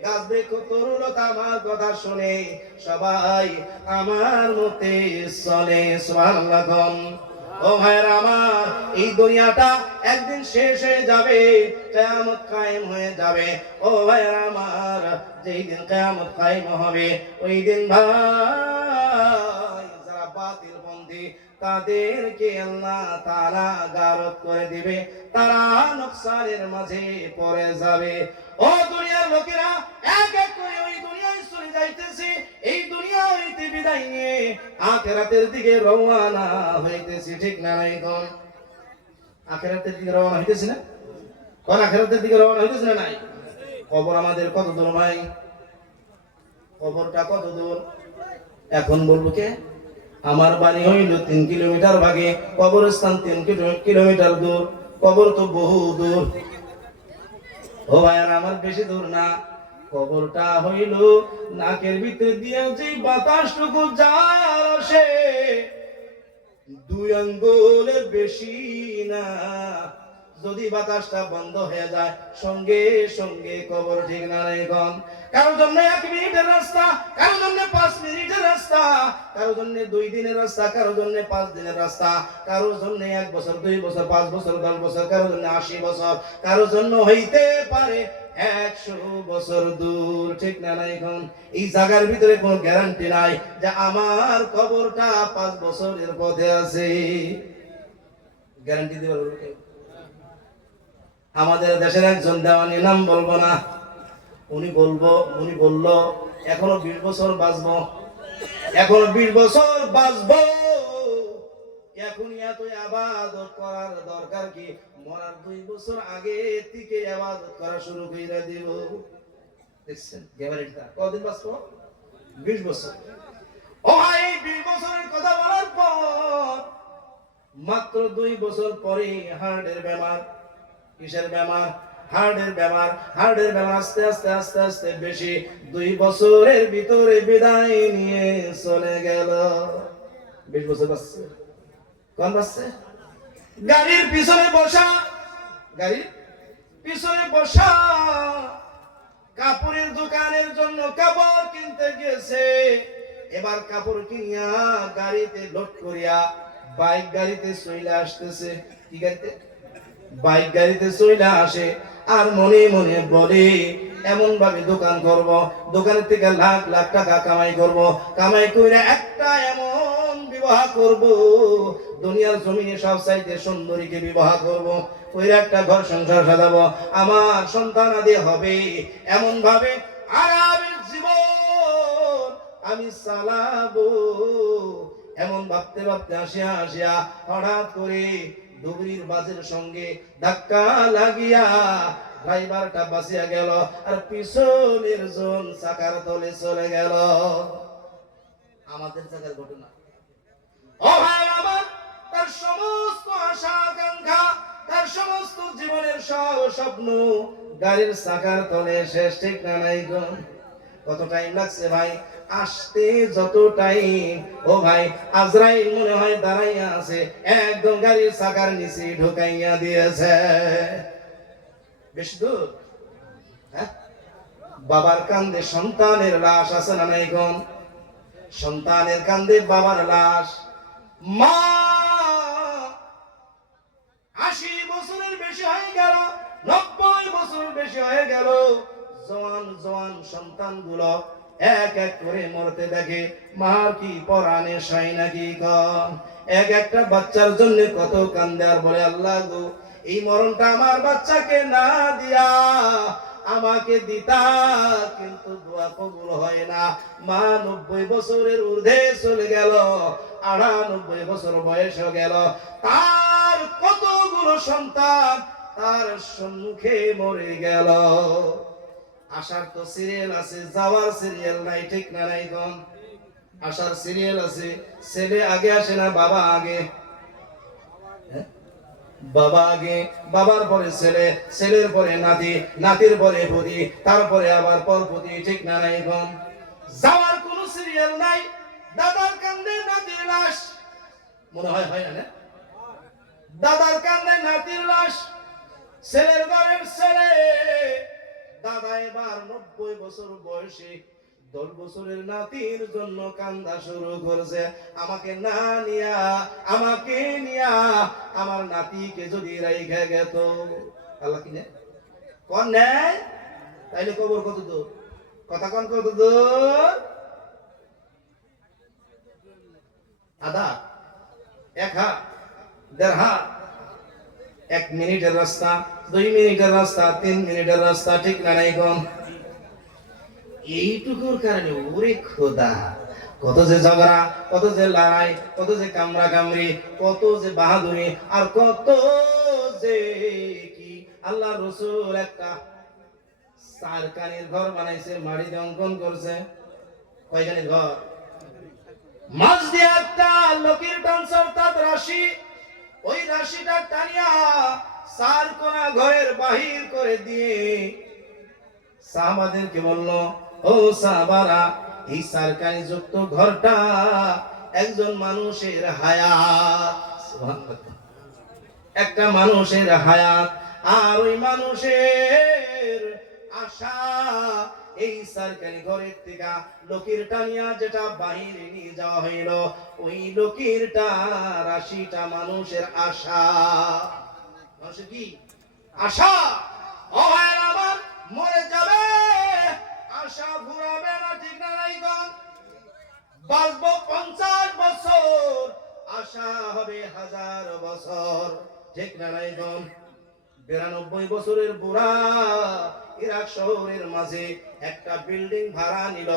গাছ বৃক্ষ তরুলতা আমার কথা শুনে, সবাই আমার মতে চলে। সুবহানাল্লাহ। ও ভাইরা আমার, এই দুনিয়াটা একদিন শেষ হয়ে যাবে, কিয়ামত কায়েম হয়ে যাবে। ও ভাইরা আমার, যেই দিন কিয়ামত কায়েম হবে ওই দিন ভাই যারা বাতিলপন্থী তাদেরকে আল্লাহ তাআলা গারত করে দিবে, তারা নকশানের মাঝে পড়ে যাবে। ও দুনিয়ার লোকেরা, এক এক করে ওই দুনিয়ায় চলে যাইতেছে, এই দুনিয়া হইতে বিদায় নিয়ে আখিরাতের দিকে রওনা হইতেছি। ঠিক না নাই কোন? আখিরাতের দিকে রওনা হইতেছি না? কোন আখিরাতের দিকে রওনা হইতেছি না নাই? কবর আমাদের কত দূর ভাই? কবরটা কত দূর? এখন বলবো কে? আমার বাড়ি হইল 3 কিলোমিটার ভাগে, কবরস্থান 3 কিলোমিটার দূর। কবর তো বহু দূর। ও ভাইয়ার আমার, বেশি দূর না। কবরটা হইল নাকের ভিতর দিয়ে যে বাতাসটুকু যায় আসে 2 আঙ্গুলের বেশি না। যদি বাতাসটা বন্ধ হয়ে যায় সঙ্গে সঙ্গে কবর। ঠিক না এখন? কারোর জন্য 1 মিনিটের রাস্তা, কারোর জন্য 5 মিনিটের রাস্তা, কারোর জন্য 2 দিনের রাস্তা, কারোর জন্য 5 দিনের রাস্তা, কারোর জন্য 1 বছর, 2 বছর, 5 বছর, 10 বছর, কারোর জন্য 80 বছর, কারোর জন্য হইতে পারে 100 বছর দূর। ঠিক না এখন? এই জায়গার ভিতরে কোনো গ্যারান্টি নাই যে আমার কবরটা 5 বছরের পথে আছে। গ্যারান্টি দিতে পারবে কেউ? আমাদের দেশের একজন দেওয়ানি, নাম বলবো না, উনি বলল এখনো 20 বছর বাঁচবো, এখনো 20 বছর বাঁচবো, এখন এত ইবাদত করার দরকার কি? মরার 2 বছর আগে থেকে ইবাদত করা শুরু কইরা দিব। দেখছেন গ্যারান্টিটা? কতদিন বাঁচবো? 20 বছর। ও ভাই, 20 বছরের কথা বলার পর মাত্র 2 বছর পরে হার্টের বেমার। কিসের বেমার? হার্টের বেমার। হার্টের বেমার আস্তে আস্তে আস্তে আস্তে বেশি, 2 বছরের ভিতরে বিদায় নিয়ে চলে গেল। 20 বছর বাঁচছে। কোন বাঁচছে? গাড়ির পিছনে বসা, গাড়ির পিছনে বসা, কাপড়ের দোকানের জন্য কাপড় কিনতে গেছে। এবার কাপড় কিনিয়া গাড়িতে লোড করিয়া বাইক গাড়িতে চলে আসতেছে। কি গাড়িতে? বাইক গাড়িতে চলে আসে আর মনে মনে বলে এমন ভাবে দোকান করব, দোকানের থেকে লাখ লাখ টাকা কামাই করব, কামাই করে একটা এমন বিবাহ করব, দুনিয়ার জমিনে সব চাইতে সুন্দরীকে বিবাহ করব, ওই একটা ঘর সংসার সাজাবো, আমার সন্তান আদি হবে, এমন ভাবে আরামের জীবন আমি চালাবো। এমন ভাবতে ভাবতে আসিয়া আসিয়া হঠাৎ করে ডুবরির বাসের সঙ্গে ধাক্কা লাগিয়া ড্রাইভারটা বাঁচিয়া গেল আর পিছনের জন চাকার তলে চলে গেল। আমাদের জায়গার ঘটনা। ও ভাই আমার, তার সমস্ত আশা আকাঙ্ক্ষা, তার সমস্ত জীবনের সব স্বপ্ন গাড়ির চাকার তলে শেষ। ঠিক না নাই? কত টাইম লাগছে ভাই আসতে? যত টাইম, ও ভাই আজরাইল মনে হয় দাঁড়াইয়া আছে, একদম গাড়ির চাকার নিচে ঢুকাইয়া দিয়েছে। বেশি দূর? হ্যাঁ, বাবার কান্দে সন্তানের লাশ আছে না নাই কোন? সন্তানের কান্দে বাবার লাশ। মা 80 বছরের বেশি হয়ে গেল, 90 বছর বেশি হয়ে গেল, জওয়ান জওয়ান সন্তানগুলো এক এক করে মরতে দেখে, মার কি পরাণে সাই নাকি কন? এক একটা বাচ্চার জন্য কত কান্দে আর বলে, আল্লাহ গো, এই মরণটা আমার বাচ্চাকে না দিয়া আমাকে দিতা, কিন্তু দোয়া কবুল হয় না। মা 90 বছরের ঊর্ধ্বে চলে গেল, 98 বছর বয়স হয়ে গেল, তার কতগুলো সন্তান তার সম্মুখে মরে গেল। আসার তো সিরিয়াল আছে, যাওয়ার সিরিয়াল নাই, ঠিক না নাই কোন? আসার সিরিয়াল আছে, ছেলে আগে আসে না বাবা আগে? বাবা আগে, বাবার পরে ছেলে, ছেলের পরে নাতি, নাতির পরে পতি, তারপরে আবার পরপতি, ঠিক না নাই কোন? যাওয়ার কোন সিরিয়াল নাই। দাদার কান্দে নাতির লাশ, মনে হয় হয় না? দাদার কান্দে নাতির লাশ, ছেলের ঘরের ছেলে। দাদা এবার 90 বছর বয়সে 10 বছরের নাতির জন্য কান্দা শুরু করেছে, আমাকে না নিয়া, আমাকে নিয়া আমার নাতিকে যদি রাইখা গেত। আল্লাহ কি নেয়? কোন নেয়? তাইলে কবর কত দূর? কথা কোন কত দূর? আধা, 1 হাত, 1.5 হাত, 1 মিনিটের রাস্তা, 2 মিনিটের রাস্তা, 3 মিনিটের রাস্তা, ঠিক না নাই কোন? এইটুকুর কারণে ওরে খোদা, কত যে ঝগড়া, কত যে লড়াই, কত যে কামড়া কামড়ি, কত যে বাহাদুরি, আর কত যে কি। আল্লাহ রসুল একটা চারকানির ঘর বানাইছে, মাটিতে অঙ্কন করছে। কয়খানির ঘর? মাছ দিয়ে একটা লকির টানছে, অর্থাৎ রাশি, ওই রাশিটা টানিয়া 4 কোণা ঘরের বাহির করে দিয়ে সাহাবাদেরকে বলল, ও সাহাবারা, এই সরকারি যুক্ত ঘরটা একজন মানুষের হায়াত, সুবহানাল্লাহ, একটা মানুষের হায়াত, আর ওই মানুষের আশা এই সরকারি ঘরের থেকে লকির টানিয়া যেটা বাহিরে নিয়ে যাওয়া হইল, ওই লকিরটা রাশিটা মানুষের আশা। মানুষের কি আশা? ও ভাইরা আমার, মরে যাবে, আশা ফুরাবে না, ঠিক না নাই কোন? বাঁচবো 50 বছর, আশা হবে 1000 বছর, ঠিক না নাই কোন? 92 বছরের বুড়া ইরাক শহরের মাঝে একটা বিল্ডিং ভাড়া নিল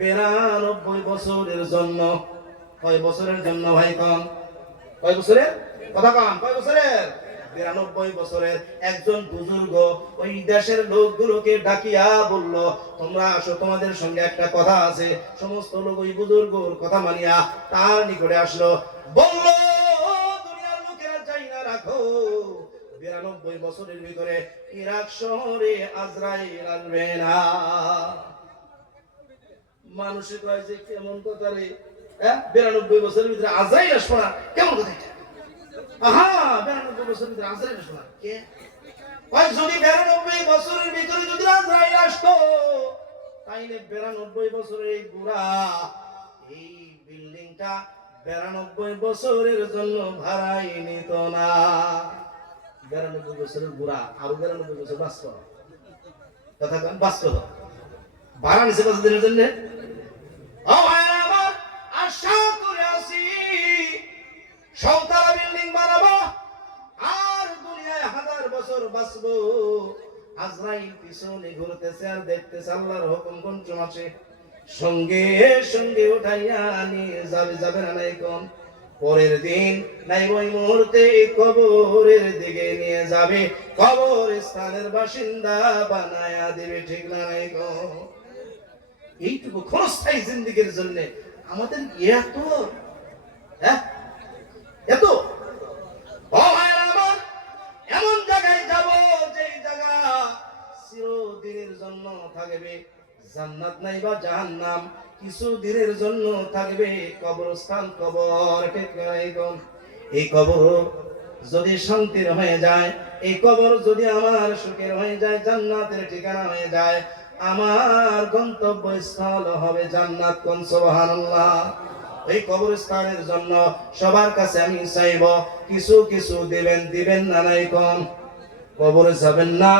92 বছরের জন্য। কয় বছরের জন্য ভাই কোন? কয় বছরের কথা কোন? কয় বছরের? 92 বছরের। একজন বুজুর্গ ওই দেশের লোকগুলোকে ডাকিয়া বলল, তোমরা আসো, তোমাদের সঙ্গে একটা কথা আছে। সমস্ত লোক ওই বুজুর্গর কথা মানিয়া তার নিকটে আসলো, বলল, দুনিয়ার লোকেরা চাই না রাখো, 92 বছরের ভিতরে ইরাক শহরে আজরাইল আসবে না। মানুষে কয় যে কেমন কথা রে, 92 বছরের ভিতরে আজরাইল আসবে না, কেমন কথা এটা? আহা, 92 বছরের ভিতরে আজরাইল আসবে না কে? কয় যদি 92 বছরের ভিতরে যদি আজরাইল আসতো, তাইলে 92 বছরের এই বুড়া এই বিল্ডিংটা 92 বছরের জন্য ভাড়াই নিত না। 92 বছরের বুড়া আরো 92 বছর বাঁচত, কথা কেন বাঁচত? ভাড়া নিছে কত দিনের জন্য? ও ভাই আমার, আশা করে আছি 100 তলা বিল্ডিং বানাবো, আর দুনিয়ায় 1000 বছর বাঁচবো। আজরাইল পিছনে ঘুরতেছে আর দেখতেছে আল্লাহর হুকুম কোন আসে, সঙ্গে সঙ্গে উঠাইয়া নিয়ে যাবে, যাবে না নাই কোন? পরের দিন নাই ওই মুহূর্তে কবরের দিকে নিয়ে যাবে, কবর স্থানের বাসিন্দা বানায়া দিবে, ঠিক না নাই কোন? এইটুকু ক্ষণস্থায়ী জিন্দেগির জন্য আমাদের এত এত এমন জায়গায় যাব যেই জায়গা চিরদিনের জন্য থাকবে, জান্নাত নাই বা জাহান্নাম কিছু দিনের জন্য থাকবে, কবরস্থান, কবর, ঠিক নাই কোন? এই কবর যদি শান্তির হয়ে যায়, এই কবর যদি আমার সুখের হয়ে যায়, জান্নাতের ঠিকানা হয়ে যায়, আমার গন্তব্যস্থল হবে জান্নাত। কোন সুবহানাল্লাহ। এই কবরস্থানের জন্য সবার কাছে আমি চাইব কিছু কিছু দিবেন, দিবেন না নাই কোন? কবরে যাবেন না?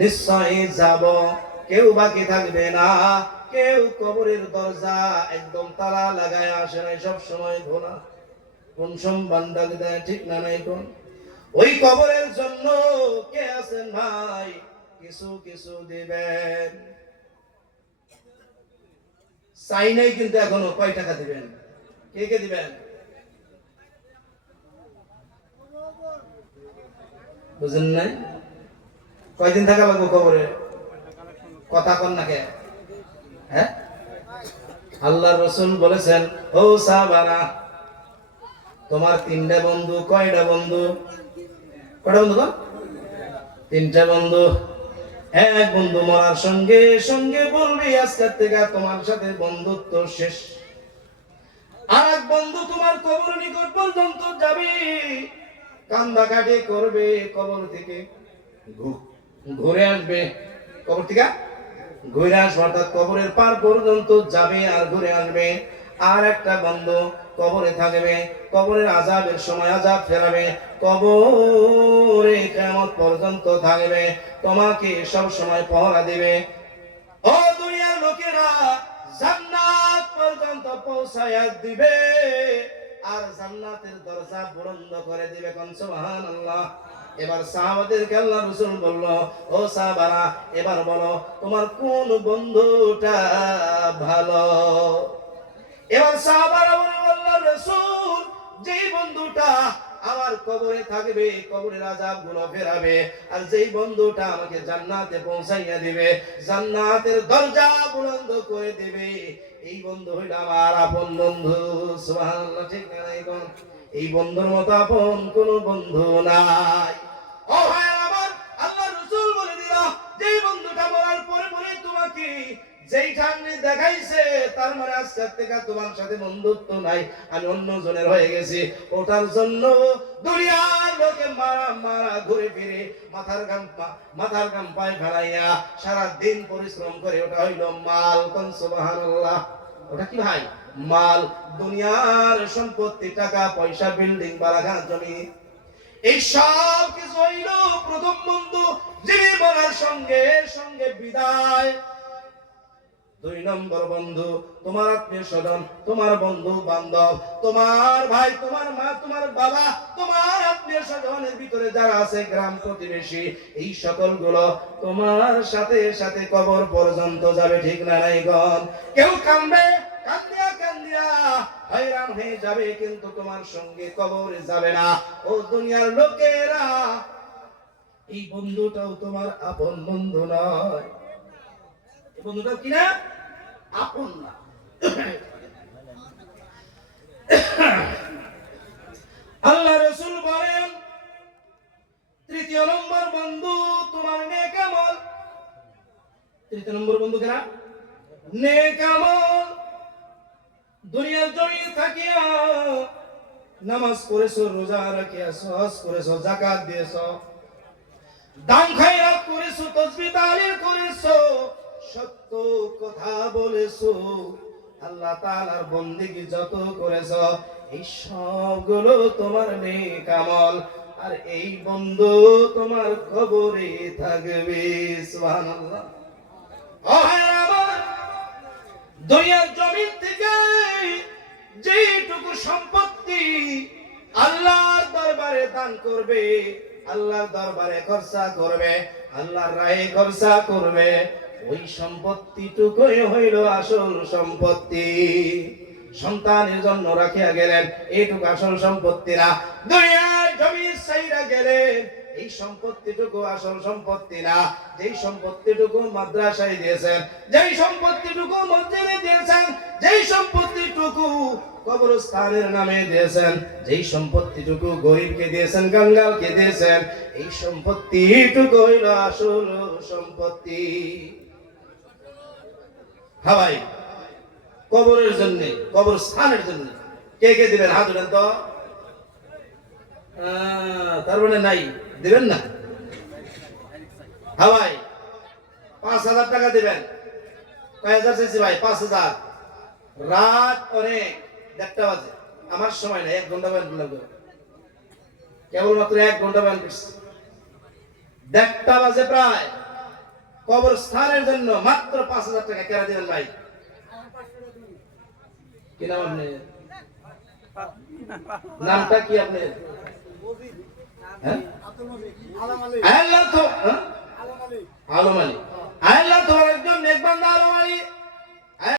নিশ্চয়ই যাব, কেউ বাকি থাকবে না। কেউ কবরের দরজা একদম তালা লাগায় আসে নাই, সব সময় খোলা। কোন সম্মান ডাক দেয়, ঠিক না নাই কোন? ওই কবরের জন্য কে আছেন ভাই, কিছু কিছু দিবেন। চাই নাই কিন্তু এখনো। কয় টাকা দিবেন? কে কে দিবেন? বুঝেন নাই? কয়দিন থাকা লাগবো কবরে? কথা কন না কে? হ্যাঁ, আল্লাহ রসুল বলেছেন, ও সাহাবারা, তোমার তিনটা বন্ধু। কয়টা বন্ধু? কয়টা বন্ধু? তিনটা বন্ধু। এক বন্ধু মরার সঙ্গে সঙ্গে বলবি আজকের থেকে তোমার সাথে বন্ধুত্ব শেষ। আর এক বন্ধু তোমার কবর নিকট পর্যন্ত যাবে, কান্দাকাটি করবে, কবর থেকে ঘুরে আসবে। কবর থেকে ঘুরে আসবে, অর্থাৎ কবরের পার পর্যন্ত যাবে আর ঘুরে আসবে। আর একটা বন্ধু কবরে থাকবে, কবরের আযাবের সময় আযাব ফেরাবে, কবরে কিয়ামত পর্যন্ত থাকবে, তোমাকে সব সময় পহরা দিবে। ও দুনিয়ার লোকেরা, জান্নাত পর্যন্ত পৌঁছায়া দিবে আর জান্নাতের দরজা বন্ধ করে দিবে। কোন সুবহানাল্লাহ। এবার সাহাবাদেরকে আল্লাহ রাসূল বলল, ও সাহাবারা, এবার বলো তোমার কোন বন্ধুটা ভালো? এবার সাহাবারা বলে, আল্লাহর রাসূল, যেই বন্ধুটা আমার কবরে থাকবে, কবরের আযাবগুলো ফেরাবে, আর যেই বন্ধুটা আমাকে জান্নাতে পৌঁছাইয়া দিবে, জান্নাতের দরজা বন্ধ করে দিবে, এই বন্ধু হইল আমার আপন বন্ধু। সুবহানাল্লাহ, ঠিক না নাই কোন? এই বন্ধুর মতো আপন কোন বন্ধু নাই। ও ভাই আমার, আল্লাহর রাসূল বলে দিল, যেই বন্ধুটা মরার পরে পরে তোমাকে যেই ঠান্ডি দেখাইছে, তার মানে আজকের থেকে তোমার সাথে বন্ধুত্ব নাই, আমি অন্য জনের হয়ে গেছি। ওটার জন্য দুনিয়ার লোকে মারা মারা ঘুরে ফিরে মাথার গাম পায়ে ফেলাইয়া সারা দিন পরিশ্রম করে, ওটা হইল মাল। কোন সুবহানাল্লাহ। ওটা কি ভাই? মাল। দুনিয়ার সম্পত্তি, টাকা পয়সা, বিল্ডিং, বাড়াঘাট, জমি, এই সব কিছু হইল প্রথম বন্ধু, যিনি মরার সঙ্গে সঙ্গে বিদায়। দুই নম্বর বন্ধু তোমার আত্মীয় স্বজন, তোমার বন্ধু বান্ধব, তোমার ভাই, তোমার মা, তোমার বাবা, তোমার আত্মীয় স্বজনের ভিতরে যারা আছে, গ্রাম প্রতিবেশী, এই সকলগুলো তোমার সাথে সাথে কবর পর্যন্ত যাবে, ঠিক না নাই গণ? কেউ কাঁদবে, কান্দিয়া কান্দিয়া হয়রান হয়ে যাবে, কিন্তু তোমার সঙ্গে কবরে যাবে না। ও দুনিয়ার লোকেরা, এই বন্ধুটাও তোমার আপন বন্ধু নয়। বন্ধুটাও কিনা আপন না। আল্লাহ রাসূল বলেন, তৃতীয় নম্বর বন্ধু তোমার নেক আমল। তৃতীয় নম্বর বন্ধু কেনা? নেক আমল। দুনিয়ার জমিনে থাকিয়া নামাজ পড়েছো, রোজা রাখিয়াছো, হজ করেছো, যাকাত দিয়েছো, দান খয়রাত করেছো, তাসবিহ তাহলিল করেছো, সত্য কথা বলেছো, আল্লাহ তাআলার বন্দেগী যত করেছো, এই সবগুলো তোমার নেক আমল। আর এই বন্ধু তোমার কবরে থাকবে। সুবহানাল্লাহ। ও ভাইরা আমার, দুনিয়ার জমিন থেকে যেটুকু সম্পত্তি আল্লাহর দরবারে দান করবে, আল্লাহর দরবারে খরচা করবে, আল্লাহর রাহে খরচা করবে, ওই সম্পত্তিটুকুই হইল আসল সম্পত্তি। সন্তানের জন্য রাখিয়া গেলেন, এইটুকু আসল সম্পত্তি না। দুনিয়ার জমি ছাইরা গেলেন, এই সম্পত্তিটুকু আসল সম্পত্তি না। যেই সম্পত্তিটুকু মাদ্রাসায় দিয়েছেন, যেই সম্পত্তিটুকু মসজিদে দিয়েছেন, যেই সম্পত্তিটুকু কবরস্থানের নামে দিয়েছেন, যেই সম্পত্তিটুকু গরিবকে দিয়েছেন, কাঙ্গালকে দিয়েছেন, এই সম্পত্তিটুকু হইল আসল সম্পত্তি। হ্যাঁ ভাই, কবরের জন্য, কবরস্থানের জন্য কে কে দিবেন? হাত উঠান তো। তার মানে নাই, দিবেন না? হ্যাঁ ভাই, 5,000 টাকা দিবেন। কয় হাজার চাইছি ভাই? 5,000। রাত অনেক 1টা বাজে, আমার সময় নাই, 1 ঘন্টা ব্যায়াম করলাম, কেবলমাত্র 1 ঘন্টা ব্যায়াম করছি। 1টা বাজে প্রায়, কবরস্থানের জন্য মাত্র 5,000 টাকা কেনা দিবেন ভাই। কি নাম আপনি? নামটা কি আপনার? আল্লাহ তো আলম আলী। আল্লাহ তোমার একজন নেক বান্দা আলম